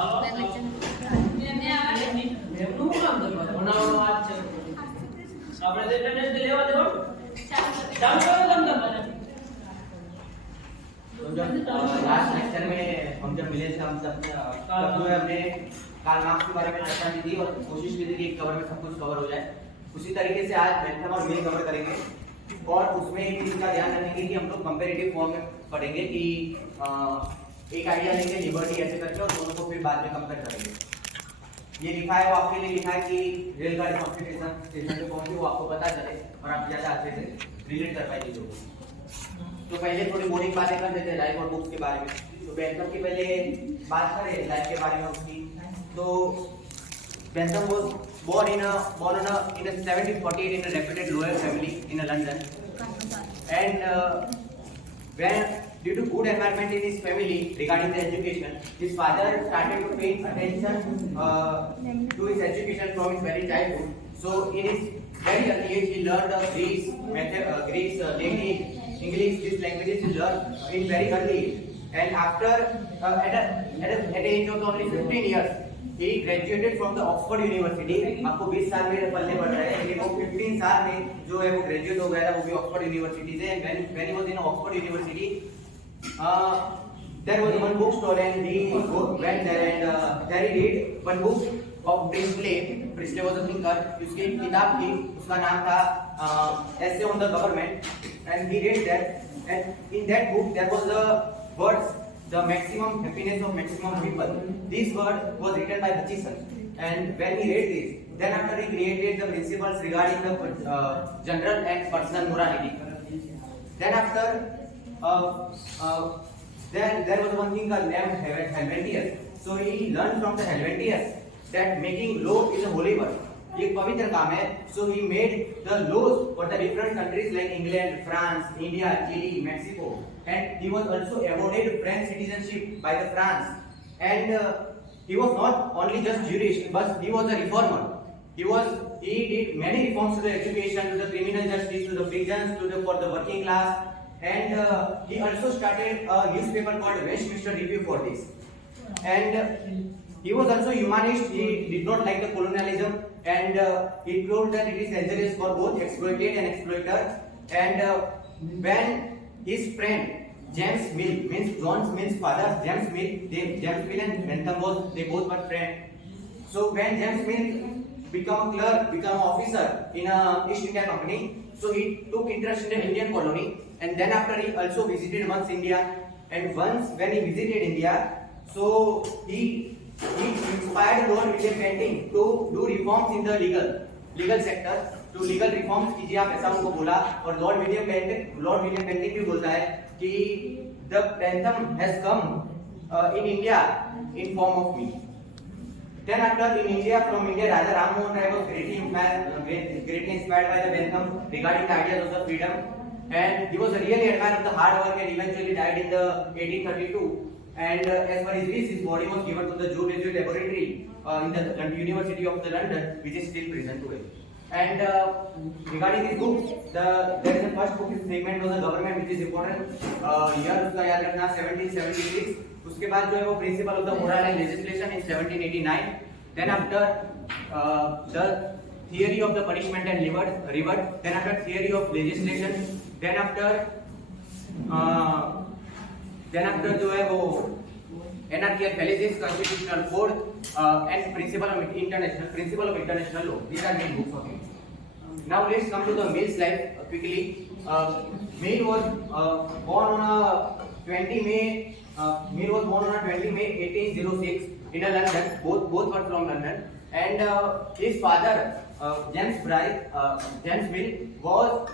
Last lecture में हम जब मिले थे हम सब तब जो है हमने कार्ल मार्क्स के बारे में चर्चा की थी और कोशिश की थी कि एक कवर में सब कुछ कवर हो जाए। उसी तरीके से आज बेंथम और मिल कवर करेंगे और उसमें एक चीज का ध्यान रखेंगे कि हम लोग कंपैरेटिव फॉर्म में पढ़ेंगे कि एक आइडिया लेंगे लिबर्टी ऐसे करके और दोनों को फिर बाद में कंपेयर करेंगे। ये लिखा है वो आपके लिए लिखा है कि रेलगाड़ी कॉम्पिटिशन स्टेशन पे पहुंची वो आपको पता चले और आप ज्यादा अच्छे से रिलेट कर पाए चीजों को। तो पहले थोड़ी बोरिंग बातें कर देते हैं लाइफ और बुक्स के बारे में। तो बेंथम की पहले बात करें लाइफ के बारे में उसकी। तो Bentham was born in 1748 in a reputed lawyer family in London, and when due to good environment in his family regarding the education, his father started to pay attention to his education from his very childhood. So in his very early age he learned Greece, Greece, Latin, English. These languages he learned in very early age. And after at the age of only 15 years, he graduated from the Oxford University. आपको 20 साल में पढ़ने पड़ रहे हैं लेकिन वो 15 साल में जो है वो ग्रेजुएट हो गया था, वो भी ऑक्सफोर्ड यूनिवर्सिटी से। when he was in Oxford University, there was one bookstore and he went there and there he read one book of Priestley. Priestley was a thinker. उसकी किताब थी, उसका नाम था Essay on the Government, and he read that, and in that book there was the words the maximum happiness of maximum people. This word was written by Hutchison, and when he read this, then after he created the principles regarding the general and personal morality. Then after then there was one thing named Helvetius. So he learned from the Helvetius that making law is a holy work. ये पवित्र काम है. So he made the laws for the different countries like England, France, India, Chile, Mexico, and he was also awarded French citizenship by the France. And he was not only just jurist, but he was a reformer. He did many reforms to the education, to the criminal justice, to the prisons, for the working class, and he also started a newspaper called Westminster Review for this. And he was also humanist. He did not like the colonialism, and he told that it is dangerous for both exploited and exploiter. And when his friend James Mill, means John Mill's father, James Mill and Bentham they both were friends. So when James Mill become clerk, become officer in a East India Company, so he took interest in the Indian colony, and then after he also visited once India, and once when he visited India, so he inspired Lord William Bentinck to do reforms in the legal sector, to legal reforms कीजिए आप ऐसा उनको बोला। और Lord William Bentinck भी बोलता है कि the Bentham has come in India in form of me. Then after in India, from India, Raja Ram Mohan Rai was greatly inspired by the Bentham regarding the ideas of the freedom, and he was really admired of the hard work and eventually died in the 1832. And as per his wish, his body was given to the zoology laboratory in the University of the London, which is still present today. And regarding his books, there is a first book, his statement on the government, which is important. Year उसका याद रखना 1776. उसके बाद जो है वो principle of the moral and legislation in 1789. Then after the theory of the punishment and reward. Then after theory of legislation. Then after जो है वो anarchy and fallacies, constitutional code, and principle of international law. These are main books of him. Now let's come to the Mill's life quickly. Mill was born on 20 May 1806 in London. Both were from London, and his father James Mill was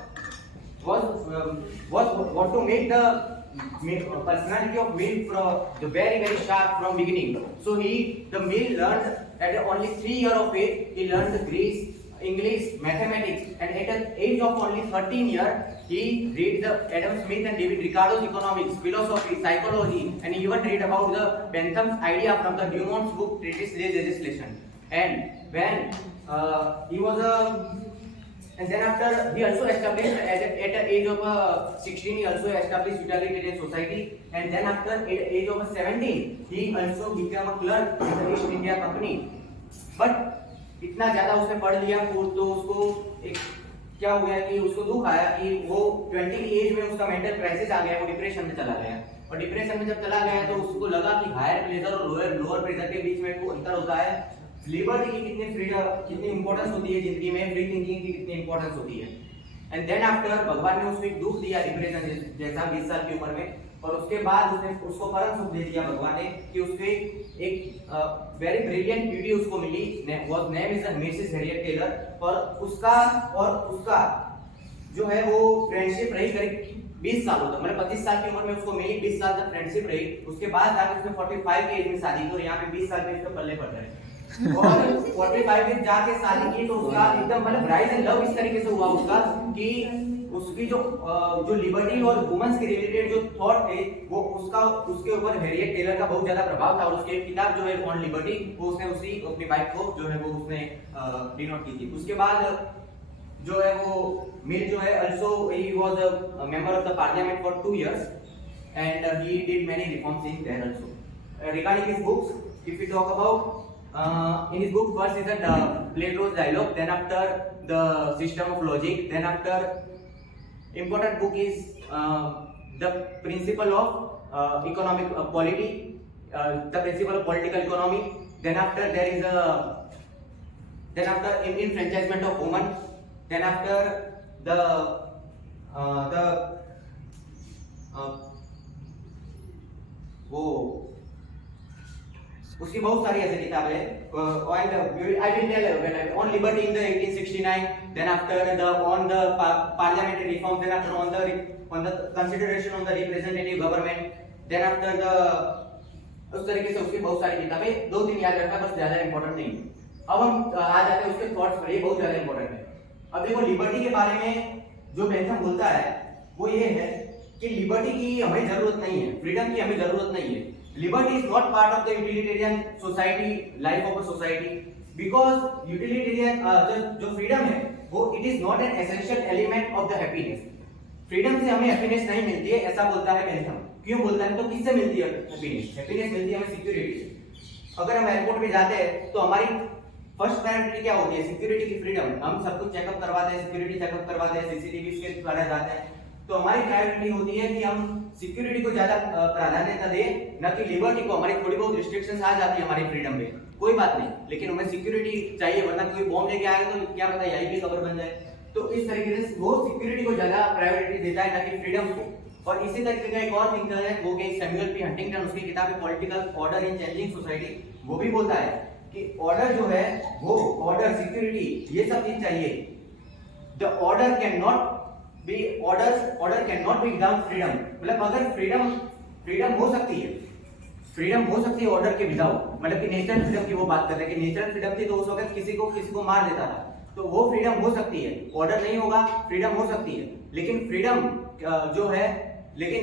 to make the personality of Mill from the very sharp from beginning. So the Mill learned at only 3 years of age. He learned Greece, English, mathematics, and at the age of only 13 years, he read the Adam Smith and David Ricardo's economics, philosophy, psychology, and he even read about the Bentham's idea from the Dumont's book Treatise de Legislation. And when he was And then after he also established at the age of 16 he also established utilitarian society, and then after at the age of 17 he also became a clerk in the East India Company. But इतना ज्यादा उसने पढ़ लिया तो उसको एक क्या हो गया कि उसको दुख आया कि वो 20 की एज में उसका मेंटल क्राइसिस आ गया, वो डिप्रेशन में चला गया। और डिप्रेशन में जब चला गया तो उसको लगा कि हायर प्लेजर और लोअर प्लेजर के बीच में वो अंतर होता है, लिबर्टी की कितनी फ्रीडम, कितनी इंपॉर्टेंस होती है जिंदगी में, फ्री थिंकिंग की कितनी इंपॉर्टेंस होती है। एंड देन आफ्टर भगवान ने उसको एक दुख दिया डिप्रेशन जैसा 20 साल की उम्र में, और उसके बाद उसने उसको परम सुख दे दिया भगवान ने कि उसके एक वेरी ब्रिलियंट ब्यूटी उसको मिली, was name is Mrs Harriet Taylor, और उसका जो है वो फ्रेंडशिप रही करीब 20 सालों तक, मतलब 25 साल की उम्र में उसको मिली, 20 साल तक फ्रेंडशिप रही। उसके बाद जाकर उसने 45 के एज में शादी की, और यहाँ पे 20 साल के इसको पल्ले पड़ रहे हैं। और 45 में जाके शादी की तो उसका एकदम मतलब राइज एंड लव इस तरीके से हुआ उसका कि उसकी जो लिबर्टी और वुमेन्स के रिलेटेड जो थॉट थे वो उसके ऊपर हैरियट टेलर का बहुत ज्यादा प्रभाव था, और उसके किताब जो है ऑन लिबर्टी वो उसने उसी अपनी वाइफ को जो है वो उसने डिनोट की थी। उसके बाद जो है वो मिल जो है also he was a member of the parliament for 2 years and he did many reforms in there also. Regarding his books, if we talk about in his book, first is the Plato's dialogue, then after the system of logic, then after important book is the principle of economic polity, the principle of political economy, then after there is enfranchisement of women, then after the वो उसकी बहुत सारी ऐसी किताबें हैं। I will tell on liberty in the 1869, then after on the parliamentary reforms, then after on the consideration on the representative government, then after the उस तरीके से उसकी बहुत सारी किताबें, 2-3 याद रखना बस, ज्यादा इंपॉर्टेंट नहीं। अब हम आ जाते हैं उसके थॉट्स पर, ये बहुत ज्यादा इंपॉर्टेंट है। अब देखो लिबर्टी के बारे में जो बेंथम बोलता है वो ये है कि लिबर्टी की हमें जरूरत नहीं है, फ्रीडम की हमें जरूरत नहीं है। Liberty is not part of the utilitarian society life of a society, because utilitarian जो फ्रीडम है वो it is not an essential element of the happiness. Freedom से हमें हैप्पीनेस नहीं मिलती है, ऐसा बोलता है बेंथम। क्यों बोलता है? तो किससे मिलती है हैप्पीनेस? हैप्पीनेस मिलती है हमें सिक्योरिटी से। अगर हम एयरपोर्ट में जाते हैं तो हमारी फर्स्ट प्रायोरिटी क्या होती है? सिक्योरिटी की फ्रीडम। हम सब कुछ चेकअप करवाते हैं, सिक्योरिटी चेकअप करवाते हैं, सीसीटीवी के द्वारा जाते हैं, तो हमारी प्रायोरिटी होती है कि हम सिक्योरिटी को ज्यादा प्राधान्यता दें, न कि लिबर्टी को। हमारी थोड़ी बहुत रिस्ट्रिक्शंस आ जाती है हमारी फ्रीडम पे, कोई बात नहीं, लेकिन हमें सिक्योरिटी चाहिए, वरना कोई बॉम्ब लेके आएगा तो क्या पता यही भी खबर बन जाए। तो इस तरीके से वो सिक्योरिटी को ज्यादा प्रायोरिटी देता है, न कि फ्रीडम को। और इसी तरीके का एक और थिंकर है वो कि सैमुअल पी हंटिंगटन, उसकी किताब है political order in changing society, वो भी बोलता है कि ऑर्डर जो है वो ऑर्डर, सिक्योरिटी, ये सब चीज चाहिए। The order can not be order can not be without freedom. मतलब अगर फ्रीडम हो सकती है ऑर्डर के विदाउट, मतलब कि नेचुरल फ्रीडम की वो बात कर रहे हैं कि नेचुरल फ्रीडम थी तो उस वक्त किसी को मार देता था, तो वो फ्रीडम हो सकती है। ऑर्डर नहीं होगा, फ्रीडम हो सकती है, लेकिन फ्रीडम जो है, लेकिन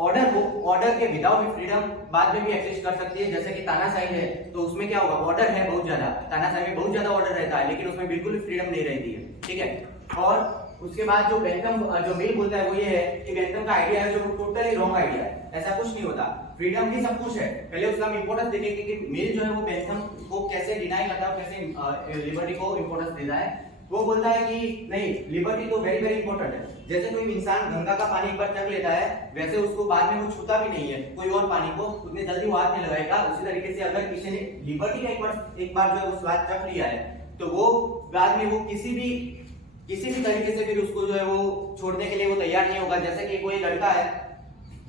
ऑर्डर के विदाउट भी फ्रीडम बाद में भी एग्जिस्ट कर सकती है। जैसे कि तानाशाही है तो उसमें क्या होगा? ऑर्डर है बहुत ज्यादा, तानाशाही में बहुत ज्यादा ऑर्डर रहता है, लेकिन उसमें बिल्कुल भी फ्रीडम नहीं रहती है, ठीक है। और उसके बाद जो बेंथम जो मिल बोलता है वो ये है कि बेंथम का आइडिया है जो टोटली रॉन्ग आइडिया है, ऐसा कुछ नहीं होता। फ्रीडम भी सब कुछ है। पहले उसका हम इंपॉर्टेंस देखेंगे कि मिल जो है वो बेंथम को कैसे डिनाई करता है, कैसे लिबर्टी को इंपॉर्टेंस देता है। वो बोलता है कि नहीं, लिबर्टी तो वेरी वेरी इंपॉर्टेंट है। जैसे कोई इंसान गंगा का पानी एक बार चख लेता है, वैसे उसको बाद में वो छूता भी नहीं है कोई और पानी को, उतनी जल्दी वो हाथ नहीं लगाएगा। उसी तरीके से अगर किसी ने लिबर्टी का एक बार जो है वो स्वाद चख लिया है, तो वो बाद में वो किसी भी तरीके से फिर उसको जो है वो छोड़ने के लिए वो तैयार नहीं होगा। जैसे कि कोई लड़का है,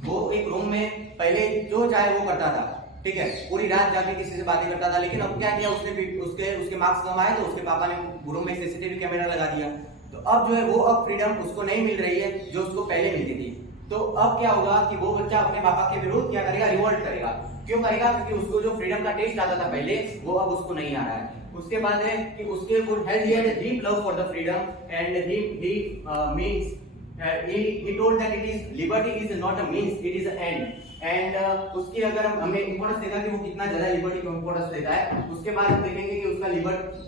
वो एक रूम में पहले जो चाहे वो करता था, ठीक है, पूरी रात जाके किसी से बातें करता था, लेकिन अब क्या किया उसने, उसके मार्क्स कम आए तो उसके पापा ने रूम में सीसीटीवी कैमरा लगा दिया। तो अब जो है वो अब फ्रीडम उसको नहीं मिल रही है जो उसको पहले मिलती थी। तो अब क्या होगा कि वो बच्चा अपने पापा के विरुद्ध क्या करेगा? रिवोल्ट करेगा। क्यों करेगा? क्योंकि उसको जो फ्रीडम का टेस्ट आता था पहले, वो अब उसको नहीं आ रहा है। उसके बाद है कि उसके deep love for the freedom and he means he told that it is liberty is not a means, it is an end. And उसकी अगर हमें इंपॉर्टेंस देखा कि वो कितना ज्यादा लिबर्टी को इंपॉर्टेंस देता है, उसके बाद हम देखेंगे कि उसका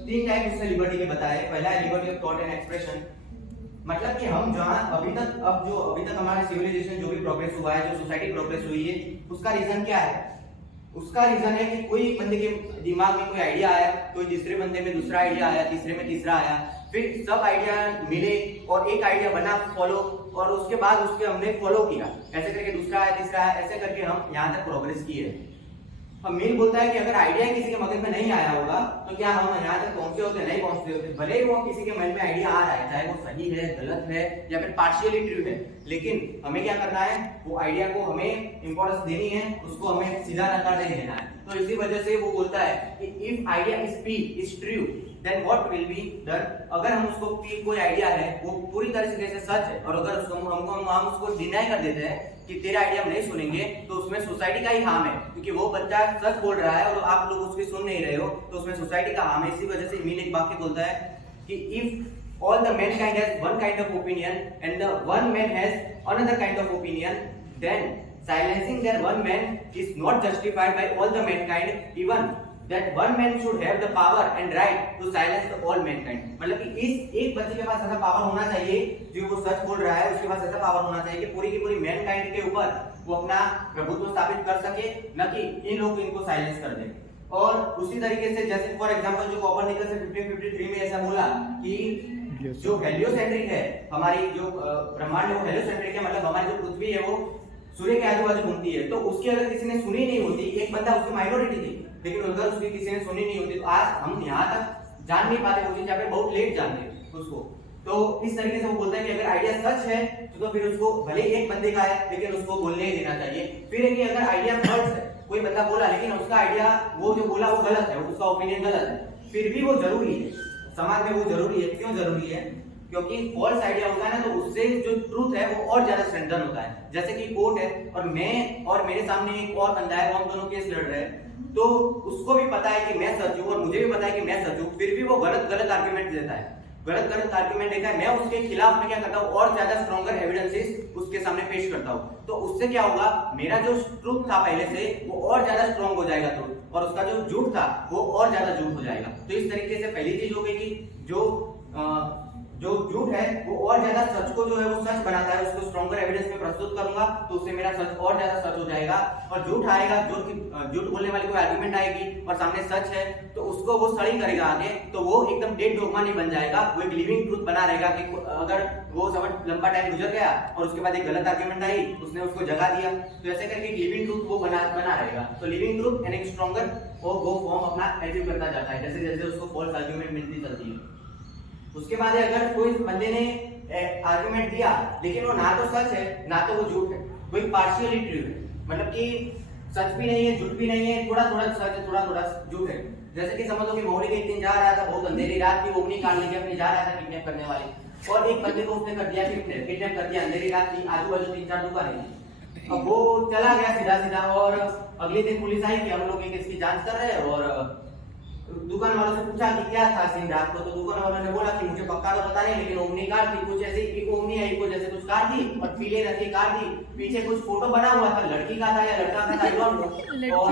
तीन टाइप उसने लिबर्टी के बताए। पहला है liberty of thought and expression, मतलब कि हम जहां अभी तक हमारे सिविलाइजेशन जो भी प्रोग्रेस हुआ है, जो सोसाइटी प्रोग्रेस हुई है, उसका रीजन क्या है? उसका रीजन है कि कोई बंदे के दिमाग में कोई आइडिया आया, कोई दूसरे बंदे में दूसरा आइडिया आया, तीसरे में तीसरा आया, फिर सब आइडिया मिले और एक आइडिया बना फॉलो, और उसके बाद उसके हमने फॉलो किया, ऐसे करके दूसरा आया, तीसरा आया, ऐसे करके हम यहाँ तक प्रोग्रेस किए। अब मीन बोलता है कि अगर आइडिया किसी के मगज में नहीं आया होगा तो क्या हम यहाँ तक पहुंचे होते? नहीं पहुंचते होते। भले ही वो किसी के मन में आइडिया आ रहा है, चाहे वो सही है, गलत है या फिर पार्शियली ट्रू है, लेकिन हमें क्या करना है? वो आइडिया को हमें इंपॉर्टेंस देनी है, उसको हमें सीधा नकार नहीं देना है। तो इसी वजह से वो बोलता है कि if idea is P is true then what will be done. अगर हम उसको P कोई आइडिया है वो पूरी तरह से सच है, और अगर हम उसको डिनाई कर देते हैं कि तेरा आइडिया हम नहीं सुनेंगे, तो उसमें सोसाइटी का ही हार्म है, क्योंकि वो बच्चा सच बोल रहा है और आप लोग उसकी सुन नहीं रहे हो, तो उसमें सोसाइटी का हार्म है। इसी वजह से मीन एक वाक्य बोलता है कि if all the mankind has one kind of opinion and the one man has another kind of opinion, then silencing that one man is not justified by all the mankind, even that one man should have the power and right to silence the all mankind। मतलब कि इस एक बच्चे के पास ऐसा power होना चाहिए, जो वो सच बोल रहा है उसके पास ऐसा पावर होना चाहिए कि पूरी की पूरी मैनकाइंड के ऊपर वो अपना प्रभुत्व स्थापित कर सके, न कि इन लोग इनको साइलेंस कर दें। और उसी तरीके से जैसे फॉर एग्जांपल जो कोपरनिकस ने 1553 में ऐसा बोला कि जो हेलियोसेंट्रिक है, हमारी जो ब्रह्मांड है वो हेलियोसेंट्रिक है, मतलब हमारी जो पृथ्वी है वो सूर्य के आजू बाजू घूमती है। तो उसकी अगर किसी ने सुनी नहीं होती, एक बंदा उसकी माइनॉरिटी थी, लेकिन अगर उसकी किसी ने सुनी नहीं होती, तो आज हम यहाँ तक जान नहीं पाते वो चीज, यहाँ पे बहुत लेट जानते उसको। तो इस तरीके से वो बोलता है कि अगर आइडिया सच है तो फिर उसको भले एक बंदे का है लेकिन उसको बोलने ही देना चाहिए। फिर है कि अगर आइडिया फॉल्स है, कोई बंदा बोला लेकिन उसका आइडिया वो जो बोला वो गलत है, उसका ओपिनियन गलत है, फिर भी वो जरूरी है, समाज में वो जरूरी है। क्यों जरूरी है? क्योंकि फॉल्स आइडिया होता है ना, तो उससे जो ट्रूथ है वो और ज्यादा स्ट्रेंथन होता है। जैसे कि कोर्ट है और मैं और मेरे सामने एक और बंदा है, वो हम दोनों केस लड़ रहे हैं, तो उसको भी पता है कि मैं सच हूं और मुझे भी पता है कि मैं सच हूं, फिर भी वो गलत आर्गुमेंट देता है, गलत आर्गुमेंट देता है। मैं उसके खिलाफ में क्या करता हूं? और ज्यादा स्ट्रॉन्गर एविडेंसेस उसके सामने पेश करता हूं। तो उससे क्या होगा? मेरा जो ट्रूथ था पहले से वो और ज्यादा स्ट्रॉन्ग हो जाएगा ट्रूथ, और उसका जो झूठ था वो और ज्यादा झूठ हो जाएगा। तो इस तरीके से पहली चीज हो गई कि जो झूठ है वो और ज्यादा सच को जो है वो सच बनाता है, उसको स्ट्रॉन्गर एविडेंस में प्रस्तुत करूंगा तो उससे मेरा सच और ज्यादा सच हो जाएगा। और झूठ आएगा, झूठ बोलने वाले कोई आर्गुमेंट आएगी और सामने सच है तो उसको वो सड़ी करेगा आगे, तो वो एकदम डेड डोगमा नहीं बन जाएगा, वो एक लिविंग ट्रूथ बना रहेगा। कि अगर वो सब लंबा टाइम गुजर गया और उसके बाद एक गलत आर्गुमेंट आई, उसने उसको जगा दिया, तो ऐसे करके एक लिविंग ट्रूथ वो बना रहेगा। तो लिविंग ट्रूथ एंड एक स्ट्रॉन्गर वो फॉर्म अपना अचीव करता जाता है, जैसे जैसे उसको फॉल्स आर्गुमेंट मिलती चलती है। उसके बाद अगर कोई बंदे ने आर्गुमेंट दिया लेकिन वो ना तो सच है ना तो वो झूठ है, वो एक पार्शियली ट्रू है, मतलब कि सच भी नहीं है झूठ भी नहीं है, थोड़ा थोड़ा सच है थोड़ा थोड़ा झूठ है। जैसे कि समझ लो कि मोहरी एक दिन जा रहा था, बहुत अंधेरी रात थी, वो अपनी कार लेके अपनी जा रहा था किडनैप करने वाले, और एक बंदे को उसने कर दिया किडनैप कर दिया। अंधेरी रात थी, आजू बाजू 3-4 दुकानें थी। अब वो चला गया सीधा, और अगले दिन पुलिस आई कि हम लोग इसकी जांच कर रहे हैं, और दुकान वालों से पूछा कि क्या था सीन रात को, तो दुकान वालों ने बोला कि मुझे पक्का तो पता नहीं, लेकिन ओमनी कार थी, कुछ ऐसी एक ओमनी है को जैसे कुछ कार थी और पीले रंग की कार थी, पीछे कुछ फोटो बना हुआ था, लड़की का था या लड़का का था, आई डोंट नो। और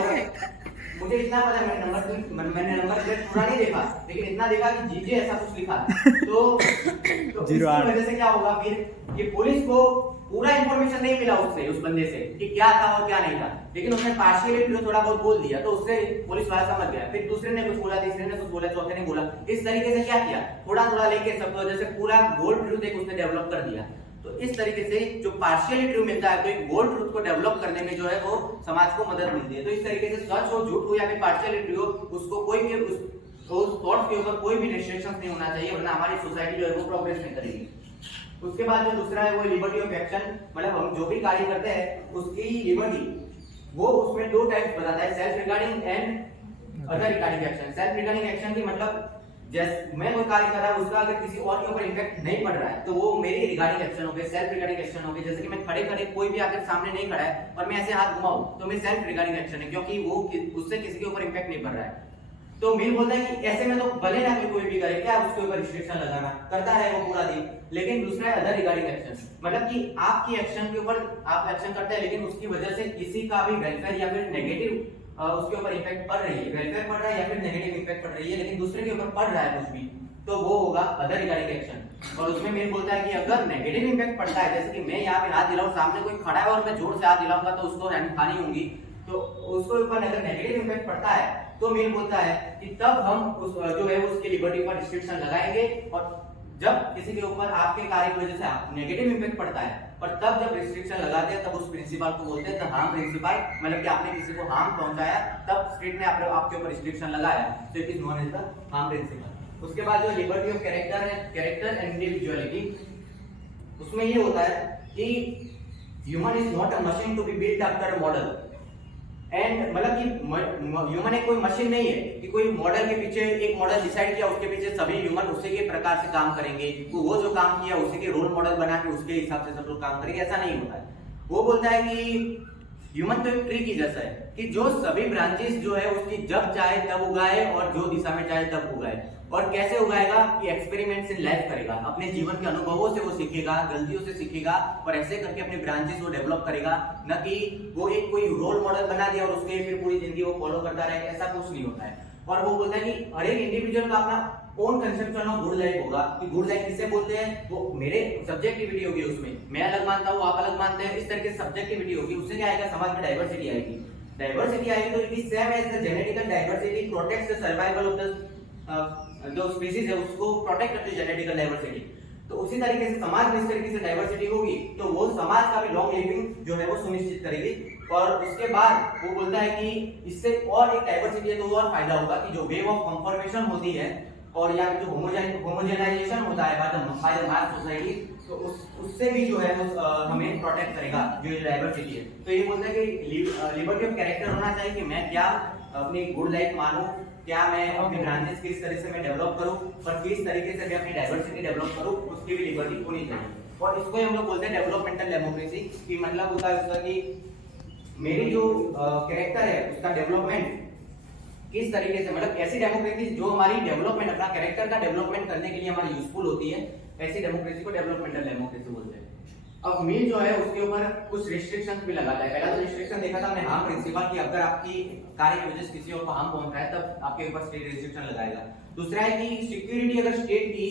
मुझे इतना पता, मैंने नंबर प्लेट पूरा नहीं देखा, लेकिन इतना देखा कि जीजे ऐसा कुछ लिखा था। तो इसकी वजह से क्या होगा फिर कि पुलिस को पूरा इंफॉर्मेशन नहीं मिला उससे, उस बंदे से कि क्या था और क्या नहीं था, लेकिन उसने पार्शियली थोड़ा बहुत बोल दिया, तो उससे पुलिस वाला समझ गया। फिर दूसरे ने कुछ बोला, तीसरे ने कुछ बोला, चौथे ने बोला, इस तरीके से क्या किया, थोड़ा थोड़ा लेके सबको जैसे पूरा गोल्ड ट्रूथ एक उसने डेवलप कर दिया। तो इस तरीके से जो पार्शियली ट्रू मिलता है, तो एक गोल्ड ट्रूथ को डेवलप करने में जो है वो समाज को मदद मिलती है। तो इस तरीके से सच हो झूठ हो या फिर पार्शियली ट्रू हो, उसको कोई भी उस थॉट के ऊपर कोई भी रिस्ट्रिक्शंस नहीं होना चाहिए, वरना हमारी सोसाइटी जो है वो प्रोग्रेस नहीं करेगी। उसके बाद जो दूसरा है वो लिबर्टी ऑफ एक्शन, मतलब हम जो भी कार्य करते हैं उसकी लिबर्टी, वो उसमें दो टाइप्स बताता है, self regarding and other regarding action. Self regarding action की मतलब जैसे मैं कोई कार्य कर रहा हूं उसका अगर किसी और के ऊपर इफेक्ट नहीं पड़ रहा है तो वो मेरी रिगार्डिंग एक्शन हो गया, सेल्फ रिगार्डिंग एक्शन हो गया। जैसे कि मैं खड़े कोई भी आकर सामने नहीं खड़ा है और मैं ऐसे हाथ घुमाऊं तो मेरी सेल्फ रिगार्डिंग एक्शन है, क्योंकि वो उससे किसी के ऊपर इफेक्ट नहीं पड़ रहा है। तो मिल बोलता है कि ऐसे में तो भले ना कोई भी करे, क्या उसके ऊपर रिस्ट्रिक्शन लगाना, करता रहे वो पूरा दिन। लेकिन दूसरा है अदर रिगार्डिंग एक्शन, मतलब कि आपकी एक्शन के ऊपर आप एक्शन करते हैं लेकिन उसकी वजह से किसी का भी वेलफेयर या फिर नेगेटिव उसके ऊपर इफेक्ट पड़ रही है, वेलफेयर पड़ रहा है या फिर नेगेटिव इफेक्ट पड़ रही है, लेकिन दूसरे के ऊपर पड़ रहा है कुछ भी, तो वो होगा अदर रिगार्डिंग एक्शन। और उसमें मेन बोलता है कि अगर नेगेटिव इंपैक्ट पड़ता है, जैसे कि मैं यहाँ पे हाथ दिलाऊं, सामने कोई खड़ा है और मैं जोर से हाथ दिलाऊंगा तो उसको हानि होगी, तो उसको ऊपर अगर नेगेटिव इंपैक्ट पड़ता है तो मेन बोलता है कि तब हम उस जो है उसकी लिबर्टी पर रिस्ट्रिक्शन लगाएंगे। और जब किसी के ऊपर आपके कार्य की वजह से नेगेटिव इंपैक्ट पड़ता है और तब जब रिस्ट्रिक्शन लगाते हैं तब उस प्रिंसिपल को बोलते हैं द हार्म प्रिंसिपल, मतलब कि आपने किसी को हार्म पहुंचाया तब स्टेट ने आपके ऊपर रिस्ट्रिक्शन लगाया, तो it is known as the harm principle. उसके बाद जो लिबर्टी ऑफ कैरेक्टर है, कैरेक्टर एंड इंडिविजुअलिटी, उसमें ये होता है कि human is not a machine to be built after a model, and मतलब कि ह्यूमन एक कोई मशीन नहीं है कि कोई मॉडल के पीछे एक मॉडल डिसाइड किया उसके पीछे सभी ह्यूमन उसी के प्रकार से काम करेंगे, वो जो काम किया उसी के रोल मॉडल बना के उसके हिसाब से सब लोग काम करेंगे, ऐसा नहीं होता है। वो बोलता है कि ह्यूमन तो एक ट्री की जैसा है कि जो सभी ब्रांचेस जो है उसकी जब चाहे तब उगाए और जो दिशा में चाहे तब उगाए। और कैसे उगाएगा कि एक्सपेरिमेंट्स इन लाइफ करेगा, अपने जीवन के अनुभवों से वो सीखेगा, गलतियों से सीखेगा और ऐसे करके अपने ब्रांचेस वो डेवलप करेगा, न कि वो एक कोई रोल मॉडल बना दिया और उसके फिर पूरी जिंदगी वो फॉलो करता रहेगा, ऐसा कुछ नहीं होता है। और वो बोलता है कि हर एक इंडिविजुअल का अपना own conception of good life होगा, कि गुड लाइफ किसे बोलते हैं, वो मेरे सब्जेक्टिविटी होगी, उसमें मैं अलग मानता हूँ, आप अलग मानते हैं, इस तरीके से सब्जेक्टिविटी होगी। उससे क्या आएगा, समाज में डाइवर्सिटी आएगी। डाइवर्सिटी आएगी तो it is same as the genetical diversity protects the survival of the जो स्पीसीज है उसको प्रोटेक्ट करती है जेनेटिकल डाइवर्सिटी। तो उसी तरीके से समाज में इस तरीके से डाइवर्सिटी होगी तो वो समाज का भी लॉन्ग लिविंग जो है वो सुनिश्चित करेगी। और उसके बाद वो बोलता है कि इससे और एक डाइवर्सिटी है तो और फायदा होगा कि जो वेव ऑफ कंफर्मेशन होती है और या फिर जो होमोजेनाइजेशन होता है बाय द मास सोसाइटी, तो उससे भी जो है वो हमें प्रोटेक्ट करेगा जो डाइवर्सिटी है। तो ये बोलता है कि लिबर्टी ऑफ कैरेक्टर होना चाहिए कि मैं क्या अपनी गुड लाइफ मानूं, क्या मैं अपने ब्रांचेस किस तरह से मैं डेवलप करूं, पर किस तरीके से मैं अपनी डाइवर्सिटी डेवलप करूं, उसकी भी लिबर्टी होनी चाहिए। और इसको हम लोग बोलते हैं डेवलपमेंटल डेमोक्रेसी, कि मतलब होता है उसका कि मेरी जो कैरेक्टर है उसका डेवलपमेंट किस तरीके से, मतलब ऐसी डेमोक्रेसी जो हमारी डेवलपमेंट अपना कैरेक्टर का डेवलपमेंट करने के लिए हमारी यूजफुल होती है, ऐसी डेमोक्रेसी को डेवलपमेंटल डेमोक्रेसी बोलते हैं। अब मिल जो है उसके ऊपर कुछ रिस्ट्रिक्शंस भी लगाता है। पहला तो रिस्ट्रिक्शन देखा था हमने हार्म प्रिंसिपल की, अगर आपकी कार्य की वजह से किसी और को हार्म पहुंच रहा है तब आपके ऊपर स्टेट रिस्ट्रिक्शन लगाएगा। दूसरा है कि सिक्योरिटी अगर स्टेट की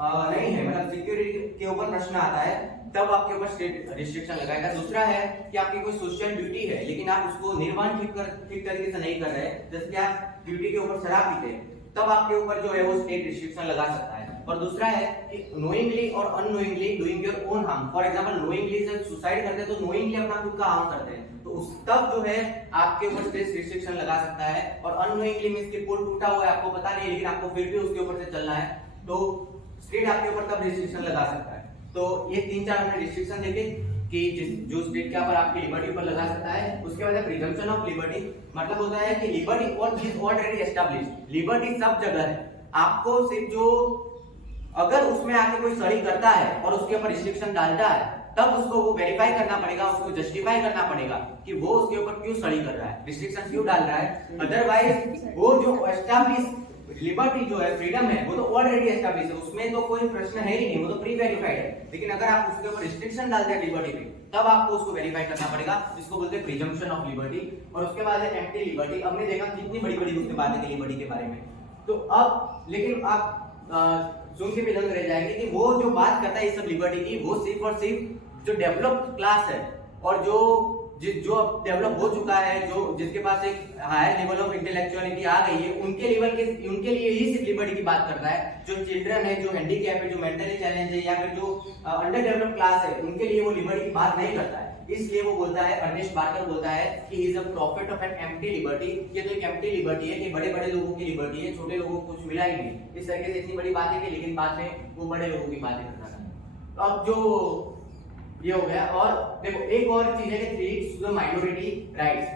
नहीं है, मतलब सिक्योरिटी के ऊपर प्रश्न आता है तब आपके ऊपर स्टेट रिस्ट्रिक्शन लगाएगा। दूसरा है कि आपकी कोई सोशल ड्यूटी है लेकिन आप उसको निर्वहन ठीक तरीके से नहीं कर रहे, जैसे कि आप ड्यूटी के ऊपर शराब पीते हैं, तब आपके ऊपर जो है वो स्टेट रिस्ट्रिक्शन लगा सकता है। और दूसरा है कि नोइंगली और unknowingly doing your own harm, for example knowingly जब सुसाइड करते हैं तो नोइंगली अपना खुद का हार्म करते हैं, तो उस तब जो है आपके ऊपर स्टेट रिस्ट्रिक्शन लगा सकता है। और अननोइंगली मींस कि पुल टूटा हुआ है, आपको पता नहीं लेकिन आपको फिर भी उसके ऊपर से चलना है, तो स्टेट आपके ऊपर तब रिस्ट्रिक्शन लगा सकता है। तो ये 3-4 हमने रिस्ट्रिक्शन देखे कि जो स्टेट के ऊपर आपकी लिबर्टी पर लगा सकता है। उसके बाद प्रिजम्पशन ऑफ लिबर्टी, मतलब होता है कि लिबर्टी और इज ऑलरेडी एस्टैब्लिश्ड, लिबर्टी सब जगह है, आपको सिर्फ जो अगर उसमें आके कोई सही करता है और उसके ऊपर रिस्ट्रिक्शन डालता है तब उसको वो वेरीफाई करना पड़ेगा, उसको जस्टिफाई करना पड़ेगा कि वो उसके ऊपर क्यों सही कर रहा है, रिस्ट्रिक्शन क्यों डाल रहा है। अदरवाइज वो जो एस्टैब्लिश लिबर्टी जो है, फ्रीडम है, वो तो ऑलरेडी एस्टैब्लिश है, उसमें तो कोई प्रश्न है ही नहीं, वो तो प्री वेरीफाइड है। लेकिन अगर आप उसके ऊपर रिस्ट्रिक्शन डालते हैं लिबर्टी पे तब आपको उसको वेरीफाई करना पड़ेगा, जिसको बोलते हैं प्रिजम्पशन ऑफ लिबर्टी। और उसके बाद है एम्प्टी लिबर्टी। हमने देखा कितनी बड़ी-बड़ी उसने बातें की लिबर्टी के बारे में, तो अब लेकिन आप सुन के भी दंग रह जाएंगे कि वो जो बात करता है इस सब लिबर्टी की, वो सिर्फ और सिर्फ जो डेवलप्ड क्लास है और जो अब डेवलप हो चुका है, जो जिसके पास एक हायर लेवल ऑफ इंटेलेक्चुअलिटी आ गई है, उनके लिए ही सिर्फ लिबर्टी की बात करता है। जो चिल्ड्रन है, जो हैंडीकैप है, जो मेंटली चैलेंज है या फिर जो अंडर डेवलप्ड क्लास है, उनके लिए वो लिबर्टी की बात नहीं करता है। इसलिए वो बोलता है, अर्नेस्ट बार्कर बोलता है कि he is a profit of an empty liberty. ये तो एक एम्प्टी लिबर्टी है कि बड़े-बड़े लोगों की लिबर्टी है, छोटे लोगों को कुछ मिला ही नहीं। इस तरीके से इतनी बड़ी बातें की लेकिन बाद में वो बड़े लोगों की बातें करता था। तो अब जो ये हो गया। और देखो एक और चीज है कि threats to the minority rights,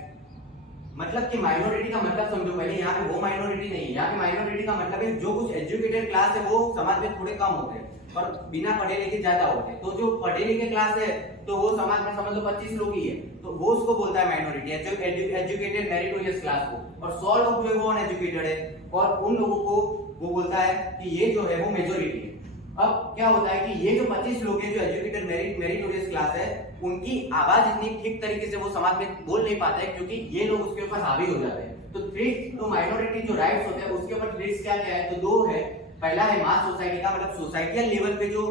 मतलब कि माइनॉरिटी का मतलब समझो पहले, यहाँ पे वो माइनॉरिटी नहीं है, यहाँ पे माइनॉरिटी का मतलब है जो कुछ एजुकेटेड क्लास है वो समाज में थोड़े कम होते हैं, और बिना पढ़े लिखे ज्यादा होते हैं। तो जो पढ़े लिखे क्लास है तो वो समाज में समझ लो 25 लोग ही है, तो वो उसको बोलता है माइनॉरिटी, एजुकेटेड मेरिटोरियस क्लास को, और 100 लोग जो है वो अनएजुकेटेड है, और उन लोगों को वो बोलता है कि ये जो है वो मेजोरिटी है। अब क्या होता है कि ये जो 25 लोग हैं जो एजुकेटेड मेरिटोरियस क्लास है, उनकी आवाज इतनी ठीक तरीके से वो समाज में बोल नहीं पाते हैं क्योंकि ये लोग उसके ऊपर हावी हो जाते हैं। तो थ्रेट, तो माइनॉरिटी जो राइट्स होते हैं उसके ऊपर थ्रेट्स क्या क्या है, तो दो है। पहला है मास सोसाइटी का, मतलब सोसाइटियल लेवल पे जो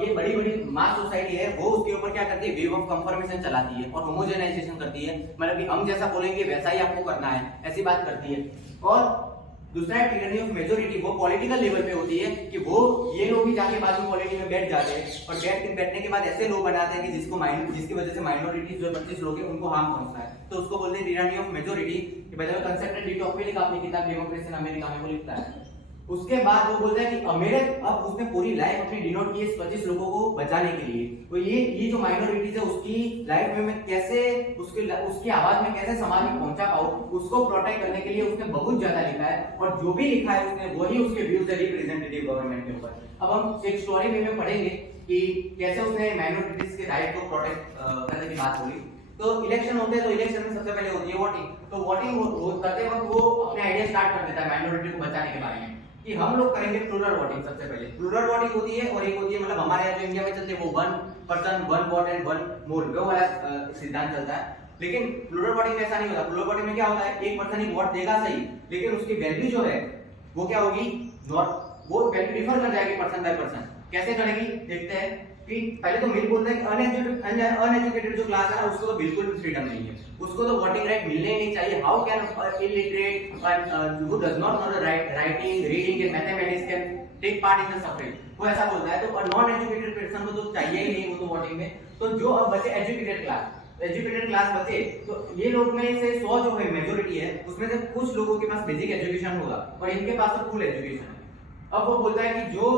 ये बड़ी बड़ी मास सोसाइटी है वो उसके ऊपर क्या करती है, वेव ऑफ कंफर्मेशन चलाती है और होमोजेनाइजेशन करती है, मतलब कि हम जैसा बोलेंगे वैसा ही आपको करना है, ऐसी बात करती है। और दूसरा है टिरानी ऑफ मेजोरिटी, वो पॉलिटिकल लेवल पे होती है कि वो ये लोग ही जाके बाद में पॉलिटिक्स में बैठ जाते हैं और बैठने के बाद ऐसे लोग बनाते हैं कि जिसकी वजह से माइनॉरिटी जो 25 लोग हैं उनको हार्म पहुंचता है, तो उसको बोलते हैं टिरानी ऑफ मेजोरिटी। ये by the way concept D topic लिखा अपनी किताब डेमोक्रेसी इन अमेरिका में, वो लिखता है। उसके बाद वो बोलता है कि अमेरिका, अब उसने पूरी लाइफ अपनी डिनोट की इस 25 लोगों को बचाने के लिए, तो ये जो माइनॉरिटीज है उसकी लाइफ में मैं कैसे उसकी आवाज में कैसे समाज में पहुंचा पाऊं, उसको प्रोटेक्ट करने के लिए उसने बहुत ज्यादा लिखा है, और जो भी लिखा है उसने वही उसके व्यूज है रिप्रेजेंटेटिव गवर्नमेंट के ऊपर। अब हम एक स्टोरी में पढ़ेंगे कि कैसे उसने माइनॉरिटीज के राइट को प्रोटेक्ट करने की बात बोली। तो इलेक्शन होते हैं, तो इलेक्शन में सबसे पहले होती है वोटिंग। तो वोटिंग करते वक्त वो अपने आइडिया स्टार्ट कर देता है माइनॉरिटी को बचाने के बारे में कि हम लोग करेंगे प्लूरल वोटिंग। सबसे पहले प्लूरल वोटिंग होती है, और एक होती है, मतलब हमारे यहाँ जो इंडिया में चलते हैं वो 1 पर्सन 1 वोट एंड 1 मोर, वो वाला सिद्धांत चलता है। लेकिन प्लूरल वोटिंग में ऐसा नहीं होता। प्लूरल वोटिंग में क्या होता है, एक पर्सन ही वोट देगा सही, लेकिन उसकी वैल्यू जो है वो क्या होगी, वो वैल्यू डिफर कर जाएगी पर्सन बाय पर्सन। कैसे करेगी देखते हैं कि पहले तो मिल बोलते हैं कि अनएजुकेटेड जो क्लास है उसको तो बिल्कुल भी फ्रीडम नहीं है, उसको तो वोटिंग राइट मिलने ही नहीं चाहिए। How can illiterate who does not know the writing reading and mathematics can take part in the suffrage, वो ऐसा बोलता है। तो नॉन एजुकेटेड पर्सन को तो चाहिए ही नहीं वो तो वोटिंग में। तो जो अब बचे एजुकेटेड क्लास बचे, तो ये लोग में से 100 जो है मेजॉरिटी है, उसमें से कुछ लोगों के पास बेसिक एजुकेशन होगा और इनके पास तो फुल एजुकेशन है। अब वो बोलता है कि जो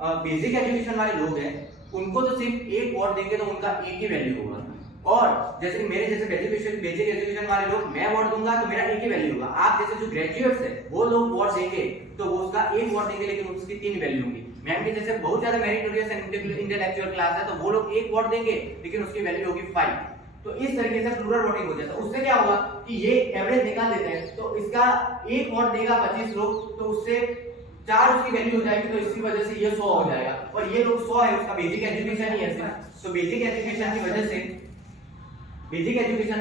बेसिक एजुकेशन वाले लोग हैं उनको तो सिर्फ एक वोट देंगे तो उनका एक ही वैल्यू होगा, और जैसे मेरे जैसे बेसिक एजुकेशन वाले लोग, मैं वोट दूंगा तो मेरा एक ही वैल्यू होगा। आप जैसे जो ग्रेजुएट्स है वो लोग वोट देंगे तो वो उसका एक वोट देंगे लेकिन उसकी 3 वैल्यू होंगी। मैम के जैसे बहुत ज्यादा मेरिटोरियस एंड इंटेलेक्चुअल क्लास है तो वो लोग एक वोट देंगे लेकिन उसकी वैल्यू होगी 5। तो इस तरीके से प्लूरल वोटिंग हो जाता है। उससे क्या होगा कि ये एवरेज निकाल देते हैं, तो इसका एक वोट देगा 25 लोग, तो उससे 4 उसकी वैल्यू हो जाएगी, तो इसकी वजह से ये 100 हो जाएगा, और ये लोग 100 है, उसका बेसिक एजुकेशन ही है। तो बेसिक एजुकेशन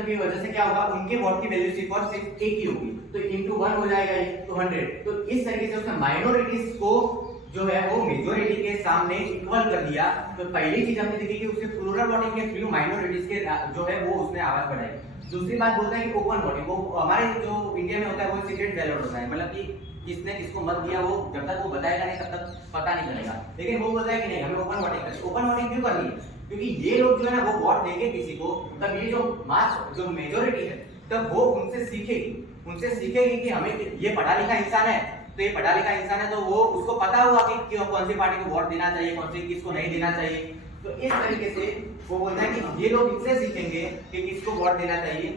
की वजह से क्या होगा, उनके वोट की वैल्यू सिर्फ और सिर्फ एक ही होगी, तो इनटू 1 हो जाएगा ये, तो 100। तो इस तरीके से उसने माइनॉरिटीज को जो है वो मेजॉरिटी के सामने इक्वल कर दिया। तो पहली चीज हमने देखी कि उसने प्लूरल वोटिंग के थ्रू माइनॉरिटीज के जो है वो उसने आवाज बढ़ाई। दूसरी बात बोलता है कि ओपन वोटिंग, वो हमारे जो इंडिया में होता है वो सीक्रेट बैलेट होता है, मतलब कि किसने किसको मत दिया वो जब तक वो बताएगा नहीं तब तक पता नहीं चलेगा। लेकिन वो बोलता है कि नहीं, हमें ओपन वोटिंग करनी। ओपन वोटिंग क्यों करनी है, क्योंकि ये लोग जो है ना वो वोट देंगे किसी को, तब ये जो मास जो मेजॉरिटी है तब वो उनसे सीखेगी कि हमें ये पढ़ा लिखा इंसान है, तो ये पढ़ा लिखा इंसान है तो वो उसको पता होगा कि कौन सी पार्टी को वोट देना चाहिए, कौन सी किसको नहीं देना चाहिए। तो इस तरीके से वो बोलता है कि ये लोग इससे सीखेंगे कि किसको वोट देना चाहिए,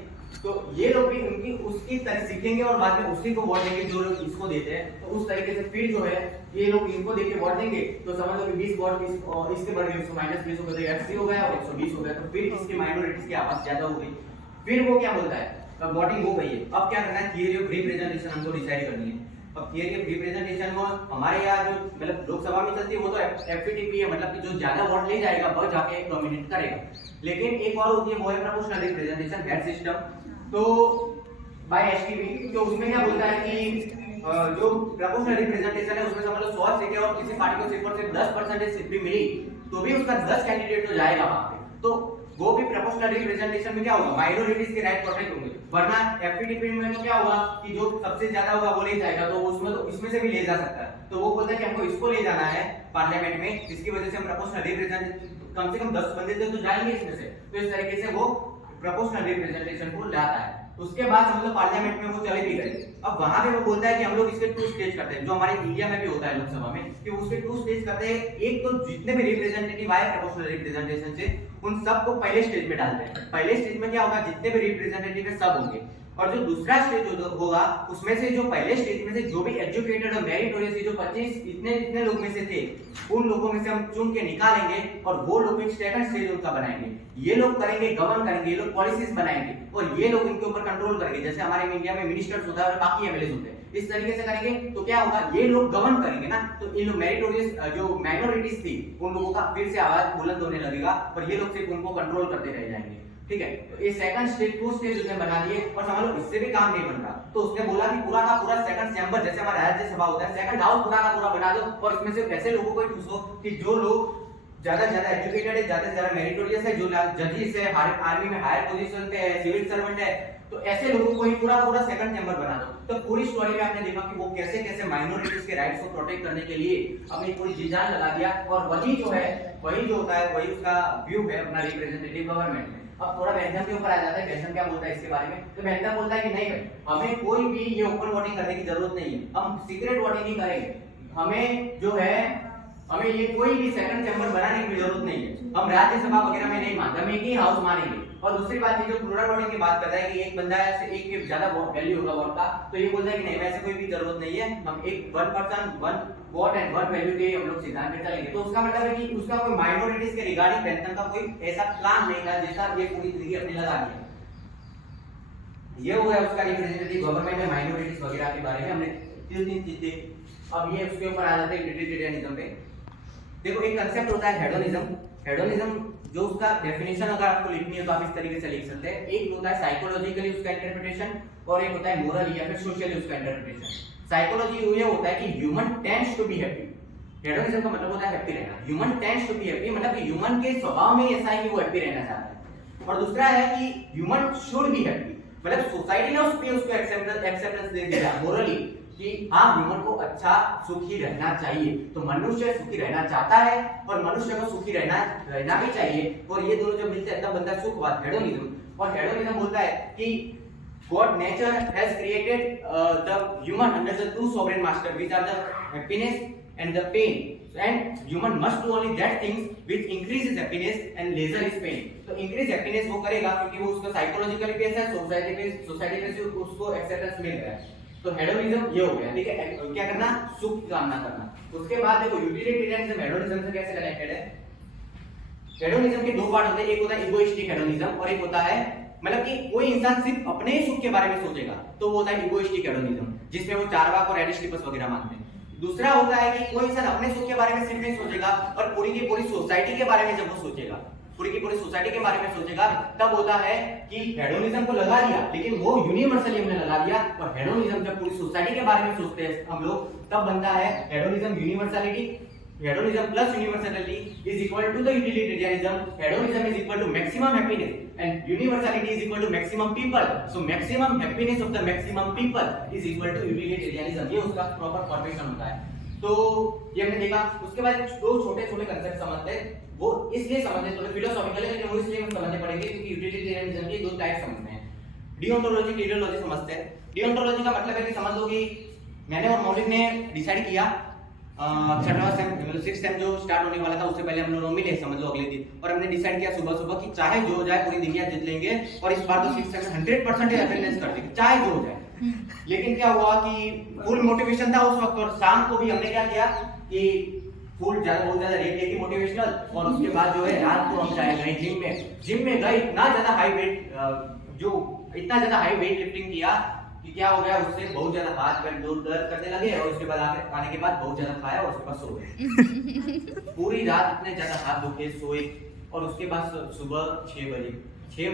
तो ये लोग भी उनकी उसकी तरह सीखेंगे और बाद में उसी को वोट देंगे जो लोग इसको देते हैं। तो उस तरीके से फिर जो है ये लोग इनको देके वोट देंगे, तो समझ लो कि 20 वोट इसके बढ़ गए, 120 हो गए, 80 हो गया और 120 हो गया, तो फिर इसकी माइनॉरिटीज की आवाज ज्यादा हो गई। फिर वो क्या बोलता है, वोटिंग हो गई है, अब क्या करना है, थियरी ऑफ रिप्रेजेंटेशन हमको डिसाइड करनी है। अब थियरी ऑफ रिप्रेजेंटेशन को हमारे यहाँ जो मतलब लोकसभा में चलती है वो तो एफपीटीपी है, मतलब कि जो ज्यादा वोट ले जाएगा वो जाके डोमिनेट करेगा। लेकिन एक और होती है वो है प्रोपोर्शनल रिप्रेजेंटेशन हेड सिस्टम, तो बाय एसटीपी। तो उसमें क्या बोलता है कि जो प्रोपोर्शनल रिप्रेजेंटेशन है उसमें समझ लो 100 सीटें और किसी पार्टी को सिर्फ और सिर्फ 10% सीट भी मिली तो भी उसका 10 कैंडिडेट तो जाएगा वहां पे, तो वो भी प्रोपोर्शनल रिप्रेजेंटेशन में क्या होगा, माइनॉरिटीज के राइट प्रोटेक्ट होंगे। वरना एफपीटीपी में तो क्या होगा कि जो सबसे ज्यादा होगा वो ले जाएगा, तो उसमें तो इसमें से भी ले जा सकता है। तो वो बोलता है कि हमको इसको ले जाना है पार्लियामेंट में, इसकी वजह से हम प्रोपोर्शनल रिप्रेजेंटेशन कम से कम 10 बंदे तो जाएंगे इसमें से। तो इस तरीके से वो प्रोपोर्शनल रिप्रेजेंटेशन को लाता है। उसके बाद हम लोग पार्लियामेंट में वो चले भी गए। अब वहां पे वो बोलता है कि हम लोग इसके 2 स्टेज करते हैं, जो हमारे इंडिया में भी होता है लोकसभा में, कि उसके 2 स्टेज करते हैं। एक तो जितने भी रिप्रेजेंटेटिव आए प्रोपोर्शनल रिप्रेजेंटेशन से उन सबको पहले स्टेज पे डालते हैं। पहले स्टेज में क्या होगा, जितने भी रिप्रेजेंटेटिव है सब होंगे, और जो दूसरा स्टेज जो होगा उसमें से जो पहले स्टेज में से जो भी एजुकेटेड और मेरिटोरियस जो 25 इतने लोग में से थे, उन लोगों में से हम चुन के निकालेंगे और वो लोग एक सेकंड स्टेज उनका बनाएंगे। ये लोग करेंगे, गवर्न करेंगे, ये लोग पॉलिसीज बनाएंगे और ये लोग इनके ऊपर कंट्रोल करेंगे। जैसे हमारे इंडिया में मिनिस्टर्स होता है और बाकी एमएलए होते हैं, इस तरीके से करेंगे तो क्या होगा, ये लोग गवर्न करेंगे ना, तो ये लोग मेरिटोरियस जो माइनॉरिटीज थी उन लोगों का फिर से आवाज बुलंद होने लगेगा और ये लोग सिर्फ उनको कंट्रोल करते रह जाएंगे। ठीक है, तो ये सेकंड स्टेज, टू स्टेज उसने बना दिए और समझ लो इससे भी काम नहीं बन रहा, तो उसने बोला कि पूरा का पूरा सेकंड चैम्बर, जैसे हमारा राज्यसभा होता है, सेकंड हाउस पूरा का पूरा बना दो और इसमें से ऐसे लोगों को ठूसो कि जो लोग ज्यादा से ज्यादा एजुकेटेड है, ज्यादा से ज्यादा मेरिटोरियस है, जो जजेस है, आर्मी में हायर पोजीशन पे है, सिविल सर्वेंट है, तो ऐसे लोगों को ही पूरा पूरा सेकंड चैम्बर बना दो। तो पूरी स्टोरी में आपने देखा कि वो कैसे कैसे माइनॉरिटीज के राइट्स को प्रोटेक्ट करने के लिए अपनी पूरी जी जान लगा दिया और वही जो है, वही जो होता है, वही उसका व्यू है अपना रिप्रेजेंटेटिव गवर्नमेंट में। अब थोड़ा बेंथम के ऊपर आ जाता है, बेंथम क्या बोलता है इसके बारे में, तो बेंथम बोलता है कि नहीं भाई, हमें कोई भी ये ओपन वोटिंग करने की जरूरत नहीं है, हम सीक्रेट वोटिंग ही करेंगे, हमें जो है, हमें ये कोई भी सेकंड चैम्बर बनाने की जरूरत नहीं है, हम राज्यसभा वगैरह में नहीं मानते, हम एक ही हाउस मानेंगे। और दूसरी बात ये जो प्लूरल वोटिंग की बात करता है कि एक बंदा है से एक के ज्यादा वैल्यू होगा वोट का, तो ये बोलता है कि नहीं, वैसे कोई भी जरूरत नहीं है, हम एक one person one vote and one value के हम लोग सिद्धांत पे चलेंगे। तो उसका मतलब है कि उसका कोई माइनॉरिटीज के रिगार्डिंग बेंथम का कोई ऐसा प्लान नहीं था जैसा ये पूरी जिंदगी अपनी लगा दिया। ये हो गया उसका रिप्रेजेंटेटिव गवर्नमेंट में माइनॉरिटीज वगैरह के बारे में हमने तीन चीजें। अब ये उसके ऊपर आ जाते हैं यूटिलिटेरियनिज्म पे। देखो एक कांसेप्ट होता है हेडोनिज्म। हेडोनिज्म जो उसका डेफिनेशन अगर आपको लिखनी है तो आप इस तरीके से लिख सकते हैं, एक होता है साइकोलॉजिकली उसका इंटरप्रिटेशन और एक होता है मोरली या फिर सोशली उसका इंटरप्रिटेशन। साइकोलॉजी ये होता है कि human tends to be happy, hedonism का मतलब होता है हैप्पी रहना, human tends to be happy मतलब कि ह्यूमन के स्वभाव में ऐसा है कि वो हैप्पी रहना चाहता है। और दूसरा है कि ह्यूमन शुड बी हैप्पी, मतलब सोसाइटी ने उसको एक्सेप्टेंस दे दिया मोरली कि हाँ ह्यूमन को अच्छा सुखी रहना चाहिए, तो मनुष्य सुखी रहना चाहता है और मनुष्य को सुखी रहना भी चाहिए, और ये दोनों जब मिलते हैं तब बनता है सुखवाद, हेडोनिज्म। और हेडोनिज्म बोलता है कि God nature has created the human under the two sovereign master, which are the happiness and the pain, and human must do only that things which increases happiness and lesser is pain। तो increase happiness वो करेगा क्योंकि वो उसका psychologically भी ऐसा है, society पे उसको एक्सेप्टेंस मिल रहा है। तो हेडोनिज्म ये हो गया, ठीक है, क्या करना, सुख की कामना करना। उसके बाद देखो यूटिलिटेरियनिज्म हेडोनिज्म से कैसे कनेक्टेड है। हेडोनिज्म के दो पार्ट होते हैं, एक होता है इगोइस्टिक हेडोनिज्म और एक होता है मतलब कि कोई इंसान सिर्फ अपने ही सुख के बारे में सोचेगा, तो वो होता है इगोइस्टिक हेडोनिज्म, जिसमें वो चार्वाक और एरिस्टिपस वगैरह मानते हैं। दूसरा होता है कि कोई इंसान अपने सुख के बारे में सिर्फ नहीं सोचेगा और पूरी की पूरी सोसाइटी के बारे में जब वो सोचेगा, पूरी की पूरी सोसाइटी के बारे में सोचेगा, तब होता है कि हेडोनिज्म को लगा दिया, लेकिन वो यूनिवर्सली हमने लगा दिया। और हेडोनिज्म जब पूरी सोसाइटी के बारे में सोचते हैं हम लोग, तब बनता है hedonism universality. Hedonism plus universality is equal to the utilitarianism. Hedonism is equal to maximum happiness and universality is equal to maximum people. So maximum happiness of the maximum people is equal to utilitarianism. ये उसका proper formation होता है। तो ये हमने देखा। उसके बाद दो छोटे छोटे कंसेप्ट समझते हैं, वो इसलिए समझते थोड़े फिलोसॉफिकल है, लेकिन वो इसलिए हम समझने पड़ेंगे क्योंकि यूटिलिटेरियनिज्म के दो टाइप समझते हैं, डिओन्टोलॉजी, टीरियोलॉजी समझते हैं। डिओन्टोलॉजी का मतलब है कि समझ लो कि मैंने और मौलिक ने डिसाइड किया छठवां सेम मतलब 6th सेम जो स्टार्ट होने वाला था उससे पहले हम लोग मिले समझ लो अगले दिन, और हमने डिसाइड किया सुबह सुबह कि चाहे जो हो जाए पूरी दुनिया जीत लेंगे और इस बार तो 6th सेम में 100% अटेंडेंस कर देंगे, चाहे जो हो जाए। लेकिन क्या हुआ कि फुल मोटिवेशन था उस वक्त, और शाम को भी हमने क्या किया कि फुल ज्यादा बहुत ज्यादा रेट लेके मोटिवेशनल, और उसके बाद जो है रात को हम जाए गए जिम में गए, इतना ज्यादा हाई वेट लिफ्टिंग किया कि क्या हो गया, उससे बहुत ज्यादा हाथ पैर दर्द करने लगे, और उसके बाद आने के बाद बहुत ज्यादा खाया और उसके बाद सो गए। पूरी रात इतने ज्यादा हाथ दुखे, सोए, और उसके बाद सुबह 6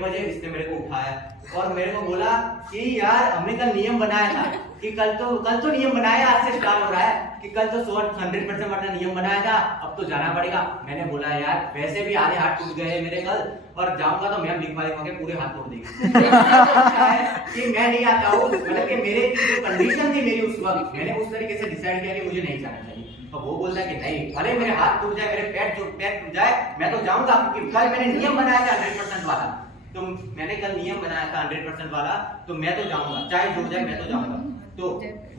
बजे इसने मेरे को उठाया और मेरे को बोला कि यार हमने कल नियम बनाया था कि कल तो नियम बनाया, आज से स्टार्ट हो रहा है कि कल तो 100% अपना नियम बनाया था, अब तो जाना पड़ेगा। मैंने बोला यार वैसे भी आधे हाथ टूट गए मेरे कल, और जाऊंगा तो मैम लिखवा के पूरे हाथ तोड़ देगी कि मैं नहीं आता हूँ, मतलब कि मेरे जो कंडीशन थी मेरी उस वक्त, मैंने उस तरीके से डिसाइड किया कि मुझे नहीं जाना चाहिए। तो वो बोलता है कि नहीं, भले मेरे हाथ टूट जाए, मेरे पैर टूट जाए, मैं तो जाऊंगा क्योंकि कल मैंने नियम बनाया था 100% वाला, तो मैंने कल नियम बनाया था 100% वाला, तो मैं तो जाऊंगा, चाहे जो जाए मैं तो जाऊंगा। तो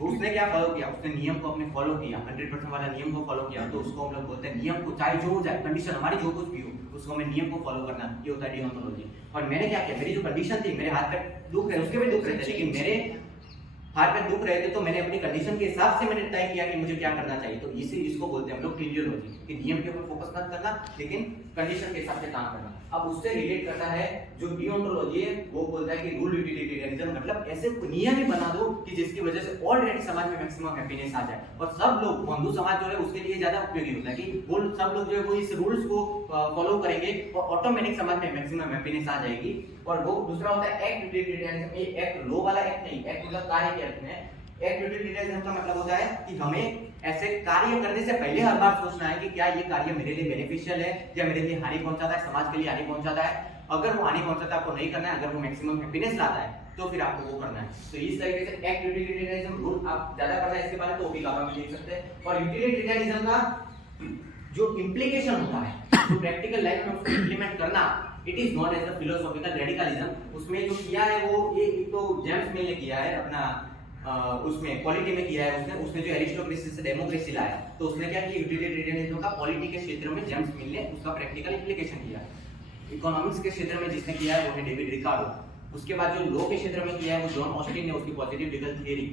उसने क्या फॉलो किया, उसने नियम को अपने फॉलो किया, 100% वाला नियम को फॉलो किया, तो उसको हम लोग बोलते हैं नियम को, चाहे जो हो जाए कंडीशन हमारी जो कुछ भी हो उसको हमें नियम को फॉलो करना, ये होता है डिओन्टोलॉजी। और मैंने क्या किया, मेरी जो कंडीशन थी, मेरे हाथ पे दुख रहे, उसके भी दुख रहे थे, लेकिन मेरे हाथ पे दुख रहे थे तो मैंने अपनी कंडीशन के हिसाब से मैंने तय किया कि मुझे क्या करना चाहिए। तो इसको बोलते हैं हम लोग टेलियोलॉजी, कि नियम के ऊपर फोकस मत करना लेकिन कंडीशन के हिसाब से काम करना। अब उससे रिलेट करता है जो डिओन्टोलॉजी है, वो बोलता है कि रूल यूटिलिटेरियनिज्म, मतलब ऐसे नियम ही बना दो कि जिसकी वजह से ऑलरेडी समाज में मैक्सिमम हैप्पीनेस आ जाए। और सब लोग, हिंदू समाज जो है उसके लिए ज्यादा उपयोगी होता है कि वो सब लोग जो है वो इस रूल्स को फॉलो करेंगे और ऑटोमेटिक समाज में मैक्सिमम हैप्पीनेस आ जाएगी। और वो दूसरा होता है एक्ट यूटिलिटेरियनिज्म, ये एक्ट लो वाला एक्ट नहीं, एक्ट मतलब कार्य के अर्थ में। एक्ट यूटिलिटेरियनिज्म का मतलब होता है कि हमें ऐसे कार्य करने से पहले हर बार सोचना है कि क्या ये कार्य मेरे लिए बेनिफिशियल है या मेरे लिए हानि पहुंचाता है, समाज के लिए हानि पहुंचाता है। अगर वो हानि पहुंचाता है आपको नहीं करना है, अगर वो मैक्सिमम हैप्पीनेस लाता है तो फिर आपको वो करना है। तो इस तरीके से एक्ट यूटिलिटेरियनिज्म रूल आप ज्यादा पढ़ना है इसके बारे में तो भी काफी देख सकते हैं। और यूटिलिटेरियनिज्म का जो इंप्लीकेशन होता है, जो प्रैक्टिकल लाइफ में उसको इंप्लीमेंट करना, it is known as a philosophical radicalism. उसमें जो किया है वो ये तो जेम्स मिल ने किया है अपना उसमें पॉलिटी में किया है उसने जो एरिस्टोक्रेसी से डेमोक्रेसी लाया, तो उसने क्या किया, यूटिलिटेरियनिज्म का पॉलिटी के क्षेत्र में जेम्स मिल ने उसका प्रैक्टिकल इंप्लीकेशन किया। इकोनॉमिक्स के क्षेत्र में जिसने किया है वो है डेविड रिकार्डो। उसके बाद जो लॉ के क्षेत्र में किया है वो जॉन ऑस्टिन ने, उसकी पॉजिटिव लीगल थियरी।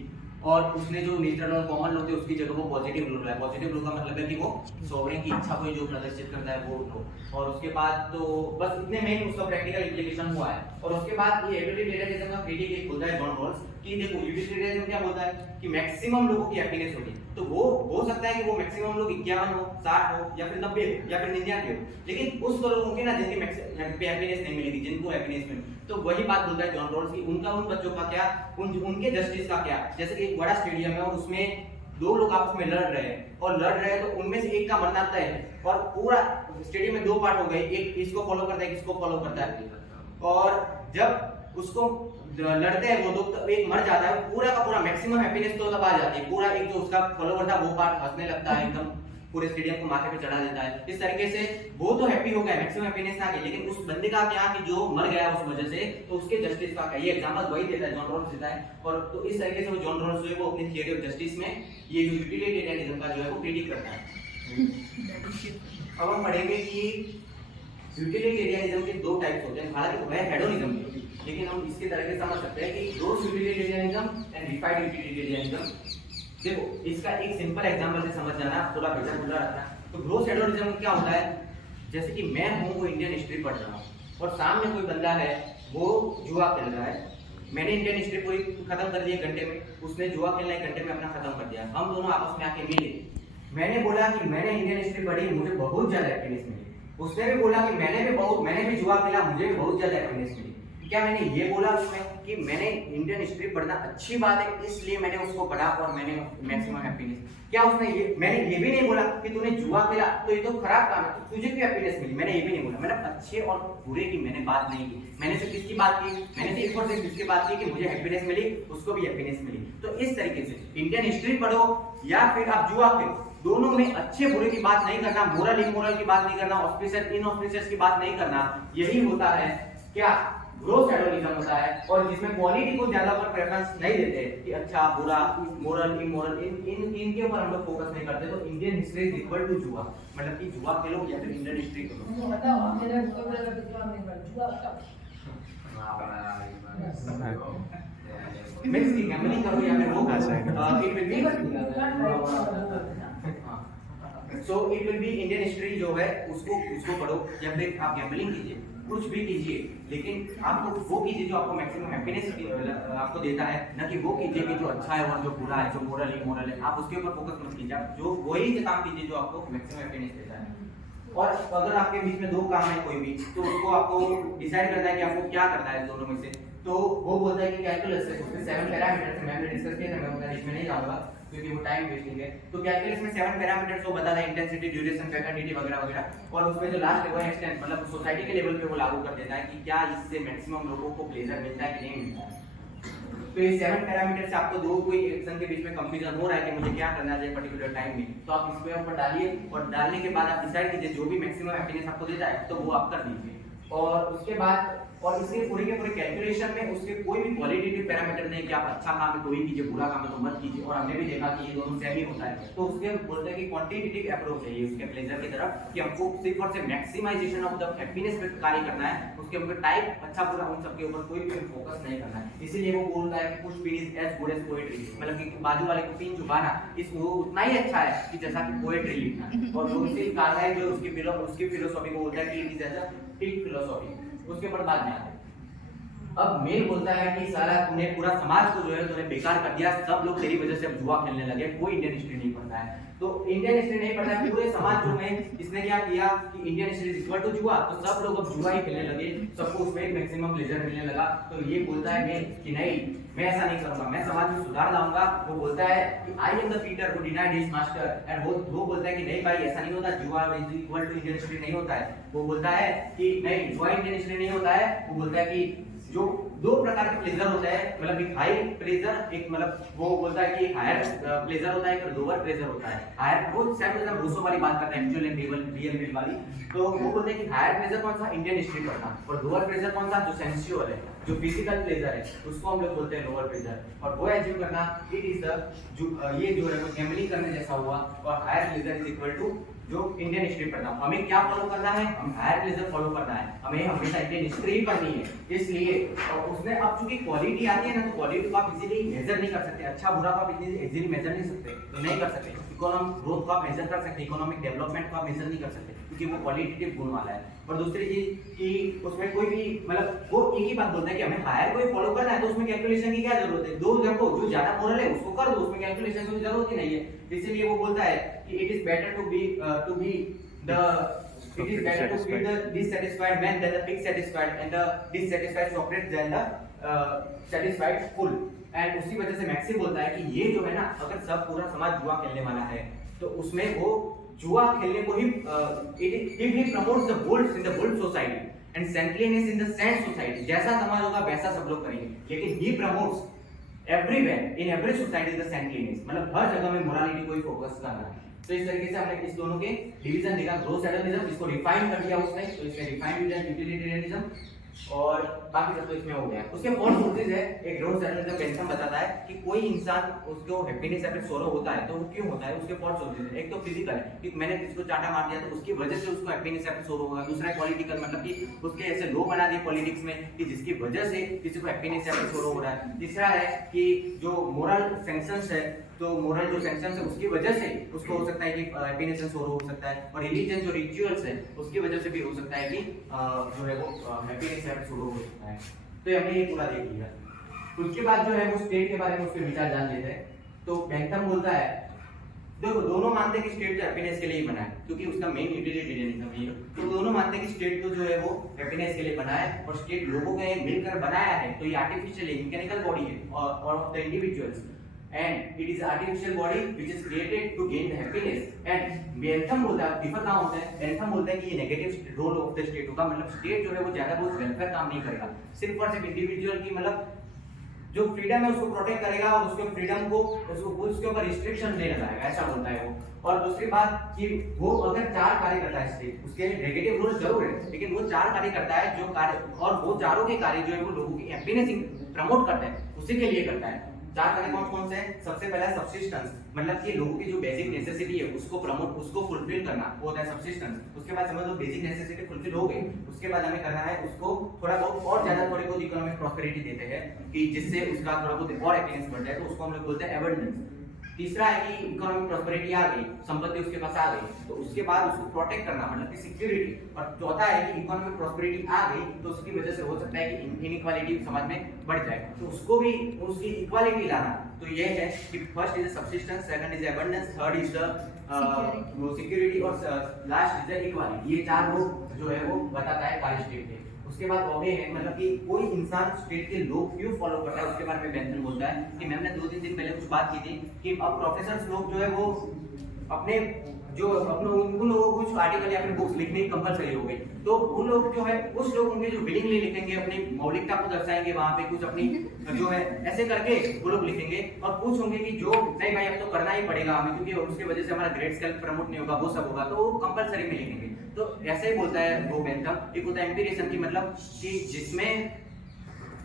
और उसने जो नेचुरल और कॉमन लॉ थे उसकी जगह वो पॉजिटिव लॉ लाया। पॉजिटिव लॉ का मतलब है कि वो सॉवरेन की इच्छा को जो प्रदर्शित करता है वो लॉ। और उसके बाद तो बस इतने मेन उसका प्रैक्टिकल इंप्लीकेशन हुआ है। और उसके बाद ये यूटिलिटेरियनिज्म का क्रिटिक एक बोलता है जॉन रॉल्स कि देखो यूटिलिटेरियनिज्म क्या बोलता है कि मैक्सिमम लोगों की हैप्पीनेस होगी। तो वो हो सकता है कि वो मैक्सिमम लोग 51 हो, 60 हो या फिर 90 हो या फिर 99 हो, लेकिन उस लोगों के ना जिनकी हैप्पीनेस नहीं मिलेगी, जिनको हैप्पीनेस मिले। तो वही बात बोलता है जॉन रॉल्स की उनका उन बच्चों का क्या, उनके जस्टिस का क्या। जैसे कि एक बड़ा स्टेडियम है और उसमें दो लोग आपस में लड़ रहे हैं तो उनमें से एक का मरना तय है और पूरा स्टेडियम में दो पार्ट हो गए, एक इसको फॉलो करता है, किसको फॉलो करता है। और जब उसको लड़ते हैं वो लोग तो एक मर जाता है, पूरा का पूरा मैक्सिमम हैप्पीनेस तो तब आ जाती है। पूरा एक जो उसका फॉलोवर था वो पार्ट हंसने लगता है, एकदम पूरे स्टेडियम को माथे पे चढ़ा देता है। इस तरीके से वो तो हैप्पी हो गया, मैक्सिमम हैप्पीनेस आ गई, लेकिन उस बंदे का क्या कि जो मर गया उस वजह से, तो उसके जस्टिस का क्या। ये एग्जांपल वही देता है, जॉन रॉल्स देता है। और तो इस तरीके से वो जॉन रॉल्स जो है वो अपनी थियरी ऑफ जस्टिस में ये जो यूटिलिटेरियनिज्म का जो है वो क्रिटिक करता है। अब हम पढ़ेंगे कि यूटिलिटेरियनिज्म के दो टाइप्स होते हैं। हालांकि वह हेडोनिज्म है, लेकिन हम इसके तरह से समझ सकते हैं कि gross utilitarianism and refined utilitarianism. देखो इसका एक सिंपल एग्जांपल से समझ जाना, थोड़ा बेटा खुला रखना। तो ग्रॉस हेडोनिज्म क्या होता है, जैसे कि मैं हूं वो इंडियन हिस्ट्री पढ़ रहा हूं और सामने कोई बंदा है वो जुआ खेल रहा है। मैंने इंडियन हिस्ट्री पूरी खत्म कर दी एक घंटे में, उसने जुआ खेलना एक घंटे में अपना खत्म कर दिया। हम दोनों आपस में आके मिले, मैंने बोला कि मैंने इंडियन हिस्ट्री पढ़ी, मुझे बहुत ज्यादा हैप्पीनेस मिली। उसने भी बोला कि मैंने भी जुआ खेला, मुझे भी बहुत ज्यादा हैप्पीनेस मिली। क्या मैंने ये बोला उसमें कि मैंने इंडियन हिस्ट्री पढ़ना अच्छी बात है इसलिए मैंने उसको पढ़ा और मैंने मैक्सिमम हैप्पीनेस। क्या उसने मैंने ये भी नहीं बोला कि तूने जुआ खेला तो ये तो खराब काम है, तुझे भी हैप्पीनेस मिली, मैंने ये भी नहीं बोला। मैंने अच्छे और बुरे की मैंने बात नहीं की। मैंने सिर्फ किसकी बात की, मैंने सिर्फ और सिर्फ इसकी बात की कि मुझे हैप्पीनेस मिली, उसको भी हैप्पीनेस मिली। तो इस तरीके से इंडियन हिस्ट्री पढ़ो या फिर आप जुआ खेलो, दोनों में अच्छे बुरे की बात नहीं करना, मोरल इमोरल की बात नहीं करना, ऑस्पिशियस इनऑस्पिशियस की बात नहीं करना। यही होता है क्या, ग्रॉस हेडोनिज्म होता है। और जिसमें क्वालिटी को ज्यादा पर प्रेफरेंस नहीं देते कि अच्छा बुरा, मोरल इमोरल, इनके ऊपर हम लोग फोकस नहीं करते। तो Indian history is equal to जुआ, मतलब कि जुआ खेलो या फिर इंडियन हिस्ट्री करो। बताओ मेरा जुआ नहीं कर जुआ मींस कि गैम्बलिंग करो या फिर वो it will be so it will be Indian history जो है उसको पढ़ो या फिर आप गैम्बलिंग कीजिए, कुछ भी कीजिए, लेकिन आपको वो कीजिए जो आपको मैक्सिमम हैप्पीनेस आपको देता है, ना कि वो कीजिए कि जो अच्छा है और जो बुरा है, जो मोरल इमोरल है, आप उसके ऊपर फोकस मत कीजिए। आप जो वही काम कीजिए जो आपको मैक्सिमम हैप्पीनेस देता है। और अगर आपके बीच में दो काम है कोई भी, तो उसको आपको डिसाइड करना है कि आपको क्या करना है दोनों में से। तो वो बोलता है कि कैलकुलस से उसके 7 पैरामीटर्स मैंने डिस्कस किए थे, मैं उतना इसमें नहीं जाऊंगा क्योंकि वो टाइम वेस्टिंग है। तो कैलकुलस में 7 पैरामीटर्स वो बताता है, इंटेंसिटी, ड्यूरेशन, फैकल्टी वगैरह वगैरह। और उसमें जो लास्ट है वो एक्सटेंट, मतलब सोसाइटी के लेवल पे वो लागू कर देता है कि क्या इससे मैक्सिमम लोगों को प्लेजर मिलता है कि नहीं मिलता है। तो ये 7 पैरामीटर से आपको दो कोई एक्शन के बीच में कंफ्यूजन हो रहा है कि मुझे क्या करना चाहिए पर्टिकुलर टाइम में, तो आप इसके ऊपर डालिए और डालने के बाद आप डिसाइड कीजिए जो भी मैक्सिमम हैप्पीनेस आपको देता है तो वो आप कर दीजिए। और उसके बाद और इसके पूरे के पूरे कैलकुलेशन में उसके कोई भी क्वालिटेटिव पैरामीटर नहीं कि आप अच्छा काम है तो ही कीजिए, बुरा काम है तो मत कीजिए। और हमने भी देखा कि ये दोनों सेम ही होता है। तो उसके बोलते हैं कि क्वांटिटेटिव अप्रोच है ये उसके प्लेजर की तरफ, कि हमको सिर्फ और सिर्फ मैक्सिमाइजेशन ऑफ द हैप्पीनेस पे कार्य करना है, उसके ऊपर टाइप अच्छा बुरा उन सब के ऊपर कोई भी फोकस नहीं करना है। इसीलिए वो बोलता है कि push pin is as good as poetry, मतलब कि बाजू वाले को पिन झुकाना इस वो उतना ही अच्छा है कि जैसा कि पोएट्री लिखना। और वो इसी कहा है जो उसकी फिलोसॉफी को बोलता है कि it is as a tick philosophy. उसके ऊपर बाद में आते हैं। अब मेन बोलता है कि सारा तूने पूरा समाज को जो है तूने बेकार कर दिया, सब लोग तेरी वजह से अब जुआ खेलने लगे, कोई इंडियन हिस्ट्री नहीं पढ़ता है। तो इंडियन हिस्ट्री नहीं पढ़ता है पूरे समाज में, इसने क्या किया कि Indian history is equal to जुआ, तो सब लोग अब जुआ ही खेलने लगे, सबको उसमें एक मैक्सिमम प्लेजर मिलने लगा। तो ये बोलता है मैं कि नहीं, मैं ऐसा नहीं करूंगा, मैं समाज में सुधार लाऊंगा। वो बोलता है कि I am the Peter who denied his master, and वो बोलता है कि नहीं भाई ऐसा नहीं होता, जुआ is equal to Indian history नहीं होता है। वो बोलता है कि नहीं, जुआ इंडियन हिस्ट्री नहीं होता है। वो बोलता है कि जो दो प्रकार के प्लेजर होते हैं, मतलब एक हाई प्लेजर, एक मतलब वो बोलता है कि हायर प्लेजर होता है, एक लोअर प्लेजर होता है। हायर वो सेम मतलब रूसो वाली बात करता है, एक्चुअल एंड रियल वाली। तो वो बोलते हैं कि हायर प्लेजर कौन सा, इंडियन हिस्ट्री पढ़ना, और लोअर प्लेजर कौन सा, जो सेंसुअल है, जो फिजिकल प्लेजर है, उसको हम लोग बोलते हैं लोअर प्लेजर। और वो अचीव करना इट इज द ये जो है वो गैम्बलिंग करने जैसा हुआ। और higher pleasure is equal to जो इंडियन हिस्ट्री पढ़ना। हमें क्या फॉलो करना है, हम हायर प्लेजर फॉलो करना है, हमें हमेशा इंडियन हिस्ट्री ही पढ़नी है। इसलिए और उसमें अब चूंकि क्वालिटी आती है ना, तो क्वालिटी को आप इजीली मेजर नहीं कर सकते, अच्छा बुरा को आप इजीली मेजर नहीं सकते, तो नहीं कर सकते। इकोनॉमिक ग्रोथ को आप मेजर कर सकते, इकोनॉमिक डेवलपमेंट को आप मेजर नहीं कर सकते, क्योंकि वो क्वालिटेटिव गुण वाला है। और दूसरी चीज कि उसमें कोई भी मतलब वो एक ही बात बोलता है कि हमें हायर को फॉलो करना है, तो उसमें कैलकुलेशन की क्या जरूरत है, दो देखो जो ज्यादा मोरल है उसको कर दो, उसमें कैलकुलेशन की जरूरत ही नहीं है। इसीलिए वो बोलता है कि it is better to be it is better to feed the dissatisfied man than the pig satisfied and the dissatisfied Socrates than the satisfied fool। And उसी वजह से मैक्सी बोलता है कि ये जो है ना, अगर सब पूरा समाज जुआ खेलने वाला है तो उसमें वो जुआ खेलने को ही if he promotes the bulls in the bull society and saintliness in the saint society, जैसा समाज होगा वैसा सब लोग करेंगे, लेकिन he promotes everywhere in every society the saintliness, मतलब हर जगह में मोरालिटी को ही फोकस करना है। तो इस तरीके से हमने इस दोनों के डिवीजन देखा, ग्रोस हेडोनिज्म इसको रिफाइन कर दिया उसने, तो इसमें रिफाइंड यूटिलिटेरियनिज्म और बाकी सब तो इसमें हो गया। उसके फोर सोर्सेज है। एक ग्रोस हेडोनिज्म बेंथम बताता है कि कोई इंसान उसको हैप्पीनेस या फिर सोरो होता है तो वो क्यों होता है, उसके फोर सोर्सेज है। एक तो फिजिकल है कि मैंने किसी को चाटा मार दिया तो उसकी वजह से उसको हैप्पीनेस या फिर सोरो होगा। दूसरा है पॉलिटिकल, मतलब कि उसके ऐसे लो बना दिए पॉलिटिक्स में कि जिसकी वजह से किसी को हैप्पीनेस या फिर सोरो हो रहा है। तीसरा है कि जो मोरल सैंक्शंस है, तो मोरल जो सैंक्शंस है उसकी वजह से उसको हो सकता है कि हैप्पीनेस एंड सोरो हो सकता है। और रिलीजन जो रिचुअल्स है उसकी वजह से भी हो सकता है कि जो है वो हैप्पीनेस या सोरो हो सकता है। तो ये हमने ये पूरा देख लिया। उसके बाद जो है वो स्टेट के बारे में उसके विचार जान लेते हैं। तो बेंथम बोलता है, देखो दोनों मानते हैं कि स्टेट जो हैप्पीनेस के लिए ही बना है, क्योंकि उसका मेन यूटिलिटेरियनिज्म है। तो दोनों मानते हैं कि स्टेट को जो है वो हैप्पीनेस के लिए बना है, और स्टेट लोगों ने मिलकर बनाया है, तो ये आर्टिफिशियल है, मैकेनिकल बॉडी है और of the individuals, and it is artificial body which is created to gain the happiness। and Bentham बोलता है, डिफर कहां होता है, बेंथम बोलता है कि ये negative role of the state होगा, मतलब स्टेट जो है वो ज्यादा बहुत वेलफेयर काम नहीं करेगा, सिर्फ और सिर्फ इंडिविजुअल की मतलब जो फ्रीडम है उसको प्रोटेक्ट करेगा और उसके फ्रीडम को उसके ऊपर रिस्ट्रिक्शन नहीं लगाएगा, ऐसा बोलता है वो। और दूसरी बात कि वो अगर चार कार्य करता है स्टेट, उसके नेगेटिव रोल जरूर है, लेकिन वो चार कार्य करता है जो कार्य, और वो चारों के कार्य जो है वो लोगों की हैप्पीनेस प्रमोट करता है, उसी के लिए करता है। चार कार्य कौन कौन से हैं? सबसे पहला है सब्सिस्टेंस, मतलब कि लोगों की जो बेसिक नेसेसिटी है उसको प्रमोट, उसको फुलफिल करना, वो होता है सब्सिस्टेंस। उसके बाद समझ लो बेसिक नेसेसिटी फुलफिल हो गई, उसके बाद हमें करना है उसको थोड़ा बहुत और ज्यादा थोड़ी बहुत इकोनॉमिक प्रॉस्पेरिटी देते हैं कि जिससे उसका थोड़ा बहुत और हैप्पीनेस बढ़ जाए, तो उसको हम लोग बोलते हैं एबंडेंस। तीसरा है कि इकोनॉमिक प्रॉस्पेरिटी आ गई, संपत्ति उसके पास आ गई, तो उसके बाद उसको प्रोटेक्ट करना, मतलब कि सिक्योरिटी। और चौथा है कि इकोनॉमिक प्रॉस्पेरिटी आ गई तो उसकी वजह से हो सकता है कि इनइक्वालिटी समाज में बढ़ जाए, तो उसको भी उसकी इक्वालिटी लाना। तो ये है कि first is subsistence, second is abundance, third is the security और लास्ट इज द इक्वालिटी। ये चार वो जो है वो बताता है कार्य स्टेट के। उसके बाद वो है मतलब कि कोई इंसान स्टेट के लोग क्यों फॉलो करता है, उसके बारे में बेंथम बोलता है कि मैंने 2-3 दिन पहले कुछ बात की थी कि अब प्रोफेसर्स लोग जो है वो अपने जो अपने उन लोगों को कुछ आर्टिकल या फिर बुक्स लिखनी कंपलसरी हो गई, तो उन लोग जो है कुछ लोग होंगे जो विलिंगली लिखेंगे, अपनी मौलिकता को दर्शाएंगे वहां पे, कुछ अपनी जो है ऐसे करके वो लोग लिखेंगे। और कुछ होंगे कि जो नहीं भाई अब तो करना ही पड़ेगा हमें, क्योंकि उसकी वजह से हमारा ग्रेड स्केल प्रमोट नहीं होगा, वो सब होगा, तो वो कंपलसरी में लिखेंगे। तो ऐसे ही बोलता है वो बेंथम। एक होता है एम्पिरिज्म की मतलब कि जिसमें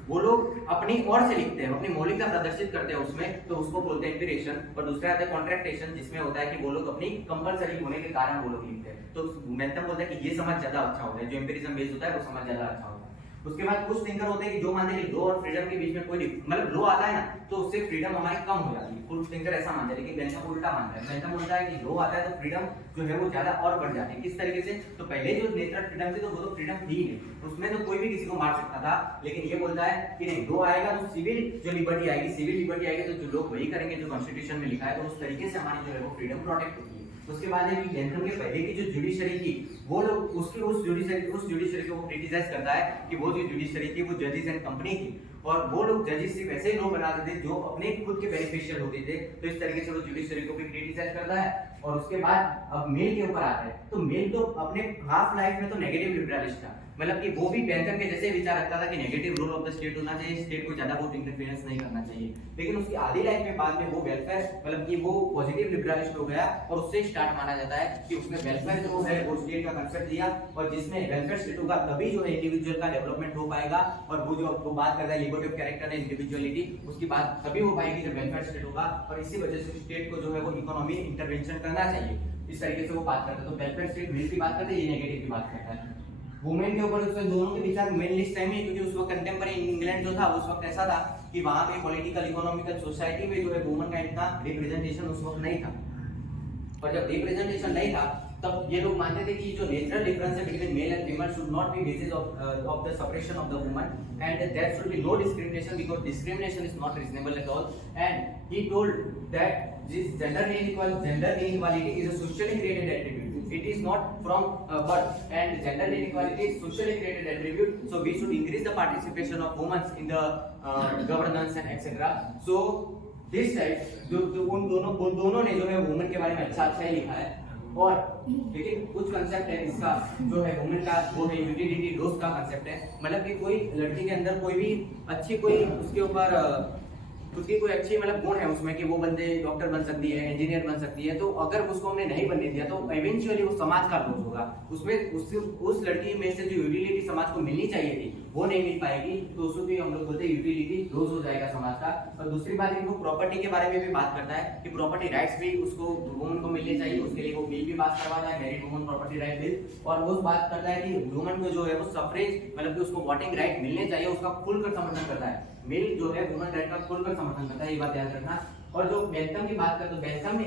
वो लोग अपनी ओर से लिखते हैं, अपनी मौलिकता प्रदर्शित करते हैं उसमें, तो उसको बोलते हैं इंस्पिरेशन। और दूसरा आता है कॉन्ट्रैक्टेशन, जिसमें होता है कि वो लोग अपनी कंपलसरी होने के कारण वो लोग लिखते हैं। तो बेंथम बोलता है कि ये समझ ज्यादा अच्छा होता है, जो एम्पिरिज्म बेस्ड होता है वो समझ ज्यादा अच्छा होता है। उसके बाद कुछ थिंकर होते हैं कि जो मानते हैं कि लॉ और फ्रीडम के बीच में कोई मतलब लॉ आता है ना तो उससे फ्रीडम हमारी कम हो जाती है। कुछ थिंकर ऐसा मानते हैं, लेकिन बेंथम उल्टा मानता है। बेंथम बोलता है कि लॉ आता है तो फ्रीडम जो है वो ज्यादा और बढ़ जाती है। किस तरीके से? तो पहले जो नेचुरल फ्रीडम थी तो वो तो फ्रीडम थी नहीं, उसमें तो कोई भी किसी को मार सकता था। लेकिन ये बोलता है कि नहीं, लॉ आएगा तो सिविल जो लिबर्टी आएगी, सिविल लिबर्टी आएगी तो जो लोग वही करेंगे जो कॉन्स्टिट्यूशन में लिखा है, तो उस तरीके से हमारी जो है वो फ्रीडम प्रोटेक्ट होती है। उसके बाद है कि बेंथम के पहले की जो जुडिशरी थी वो लोग उसकी उस जुडिशरी को क्रिटिसाइज करता है कि वो जो जुडिशरी थी वो जजेस एंड कंपनी थी, और वो लोग जजेस सिर्फ ऐसे लॉ बनाते थे जो अपने खुद के बेनिफिशियल होते थे। तो इस तरीके से वो जुडिशरी को भी क्रिटिसाइज करता है। और उसके बाद अब मेल के ऊपर आता है, तो मेल तो अपने हाफ लाइफ में तो नेगेटिव लिबरलिस्ट था, मतलब कि वो भी बेंथम के जैसे विचार रखता था कि negative role of the state होना चाहिए, स्टेट को ज्यादा बहुत इंटरफेरेंस नहीं करना चाहिए। लेकिन उसकी आधी लाइफ में बाद में वो वेलफेयर मतलब कि वो पॉजिटिव लिबरलिस्ट हो गया, और उससे स्टार्ट माना जाता है कि उसने वेलफेयर जो है वो स्टेट का कांसेप्ट दिया, और जिसमें वेलफेयर स्टेट होगा तभी जो है इंडिविजुअल का डेवलपमेंट हो पाएगा। और वो जो वो बात करता है liberty of character and individuality, उसकी बात तभी हो पाएगी जब वेलफेयर स्टेट होगा। और इसी वजह से स्टेट को जो है वो इकोनॉमी इंटरवेंशन करना चाहिए, इस तरीके से वो बात करता है। तो वेलफेयर स्टेट मिल की बात करते हैं, ये नेगेटिव की बात करता है। वुमेन के ऊपर उसके दोनों के विचार मेनली सेम है, क्योंकि उस वक्त कंटेम्पररी इंग्लैंड जो था उस वक्त ऐसा था कि वहां पे पॉलिटिकल इकोनॉमिकल सोसाइटी में जो है वुमेन का इतना रिप्रेजेंटेशन उस वक्त नहीं था। और जब रिप्रेजेंटेशन नहीं था तब ये लोग मानते थे कि जो नेचुरल डिफरेंस है between male and female should not be basis of the separation of the woman, and there should be no discrimination because discrimination is not reasonable at all. And he told that this gender inequality is a socially created attribute, it is not from birth, and gender inequality is socially created attribute, so we should increase the participation of women in the governance and etc. So this type उन दोनों ने जो है women के बारे में अच्छा ही लिखा है। और लेकिन कुछ कंसेप्ट है इसका जो है वुमेन का, वो है यूटिलिटी लॉस का कंसेप्ट है, मतलब कि कोई लड़की के अंदर कोई भी अच्छी कोई उसके ऊपर उसकी कोई अच्छी मतलब गुण है उसमें कि वो बंदे डॉक्टर बन सकती है, इंजीनियर बन सकती है, तो अगर उसको हमने नहीं बनने दिया तो इवेंचुअली वो समाज का लॉस होगा। उसमें उस लड़की में से जो यूटिलिटी समाज को मिलनी चाहिए थी वो नहीं मिल पाएगी, तो उसको भी हम लोग बोलते हैं यूटिलिटी लॉस हो जाएगा समाज का। और दूसरी बात इनको प्रॉपर्टी के बारे में भी बात करता है कि प्रॉपर्टी राइट्स भी उसको वुमन को मिलने चाहिए, उसके लिए वो बिल भी पास करवाता है, married woman property right bill. और वो बात करता है कि वुमन को जो है वो सफरेज मतलब कि उसको वोटिंग राइट मिलने चाहिए, उसका खुलकर समर्थन करता है। मेल जो है वुमन राइट का खुलकर समर्थन करता है, ये बात याद रखना। और जो बेंथम की बात करते हैं,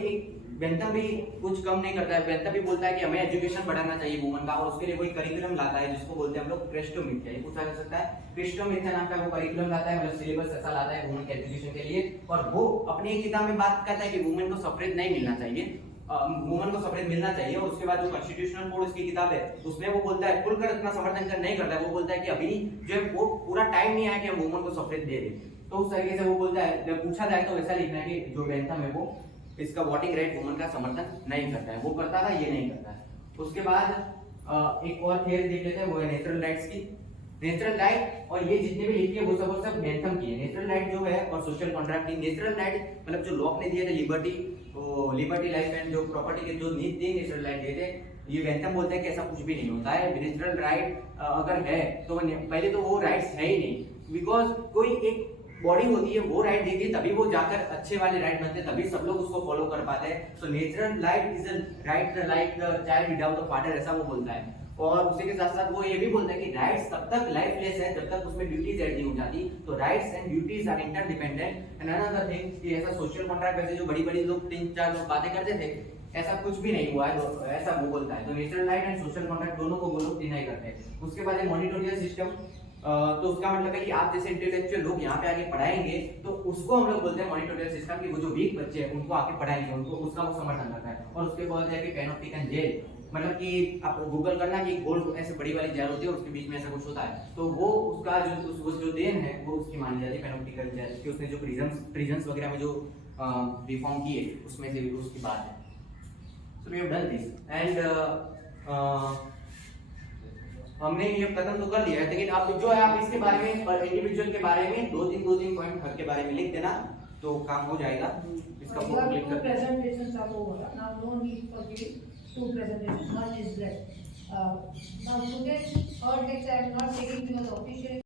बेंथम भी कुछ कम नहीं करता है, बेंथम भी बोलता है कि हमें एजुकेशन बढ़ाना चाहिए वुमन का, और उसके लिए कोई करिकुलम लाता है जिसको बोलते हैं हम लोग क्रेस्टोमिथ्या। ये पूछा जा सकता है, क्रेस्टोमिथ्या नाम का वो करिकुलम लाता है, मतलब सिलेबस ऐसा लाता है वुमन के एजुकेशन के लिए। और वो अपनी एक किताब में बात करता है कि वुमन को सफरेज नहीं मिलना चाहिए, वुमन को सफरेज मिलना चाहिए। और उसके बाद जो कॉन्स्टिट्यूशनल कोड उसकी किताब है उसमें वो बोलता है, खुलकर इतना समर्थन कर नहीं करता है, वो बोलता है कि अभी जो है वो पूरा टाइम नहीं आया कि हम वुमन को सफरेज दे दें। तो उस तरीके से वो बोलता है, जब पूछा जाए तो वैसा लिखना है कि जो बेंथम है वो इसका वोटिंग राइट वुमन का समर्थन नहीं करता है, वो करता था ये नहीं करता है। उसके बाद एक और थियरी देख लेते हैं, वो है नेचुरल राइट्स की। नेचुरल राइट और ये जितने भी लिखी है वो सब बेंथम की है। नेचुरल राइट जो है और सोशल कॉन्ट्रैक्ट की। नेचुरल राइट मतलब जो लॉक ने दिए थे लिबर्टी लाइफ एंड जो प्रॉपर्टी के जो नीड थे नेचुरल राइट दिए थे, ये बेंथम बोलते हैं कि ऐसा कुछ भी नहीं होता है। नेचुरल राइट अगर है तो पहले तो वो राइट्स है ही नहीं, बिकॉज कोई एक बॉडी होती है वो राइट देती है तभी वो जाकर अच्छे वाले राइट बनते हैं, तभी सब लोग उसको फॉलो कर पाते हैं। So natural right is a right like the child without the father, ऐसा वो बोलता है। और उसी के साथ साथ वो ये भी बोलता है कि राइट्स तब तक लाइफलेस है जब तक उसमें ड्यूटीज ऐड नहीं हो जाती, तो rights and duties are interdependent. And another thing कि ऐसा सोशल कॉन्ट्रैक्ट वैसे जो बड़ी-बड़ी लोग 3-4 लोग बातें करते थे, ऐसा कुछ भी नहीं हुआ है, ऐसा वो बोलता है। तो natural right and social contract दोनों को वो लोग डिनाई करते हैं। उसके बाद है मॉनिटोरियल सिस्टम। तो उसका मतलब है कि आप जैसे इंटेलेक्चुअल लोग यहाँ पे आके पढ़ाएंगे तो उसको हम लोग बोलते हैं मॉनिटोरियल सिस्टम, कि वो जो वीक बच्चे हैं उनको आके पढ़ाएंगे, उनको उसका वो समर्थन करता है। और उसके बाद है कि पैनोप्टिकन जेल, मतलब कि आप गूगल करना कि गोल्ड ऐसे बड़ी वाली जेल होती है और उसके बीच में ऐसा कुछ होता है, तो वो उसका जो देन है वो उसकी मानी जाती है पैनोप्टिकन जेल, कि उसने जो प्रिजन्स वगैरह में जो रिफॉर्म किए उसमें से उसकी बात है। So we have done this and हमने ये कदम तो कर लिया है, लेकिन अब जो है आप इसके बारे में इंडिविजुअल के बारे में दो तीन पॉइंट हर के बारे में लिख देना तो काम हो जाएगा। इसका फोटो क्लिक कर presentations are over. Now no need for giving two presentations. One is left. Now today's third lecture I am not taking because officially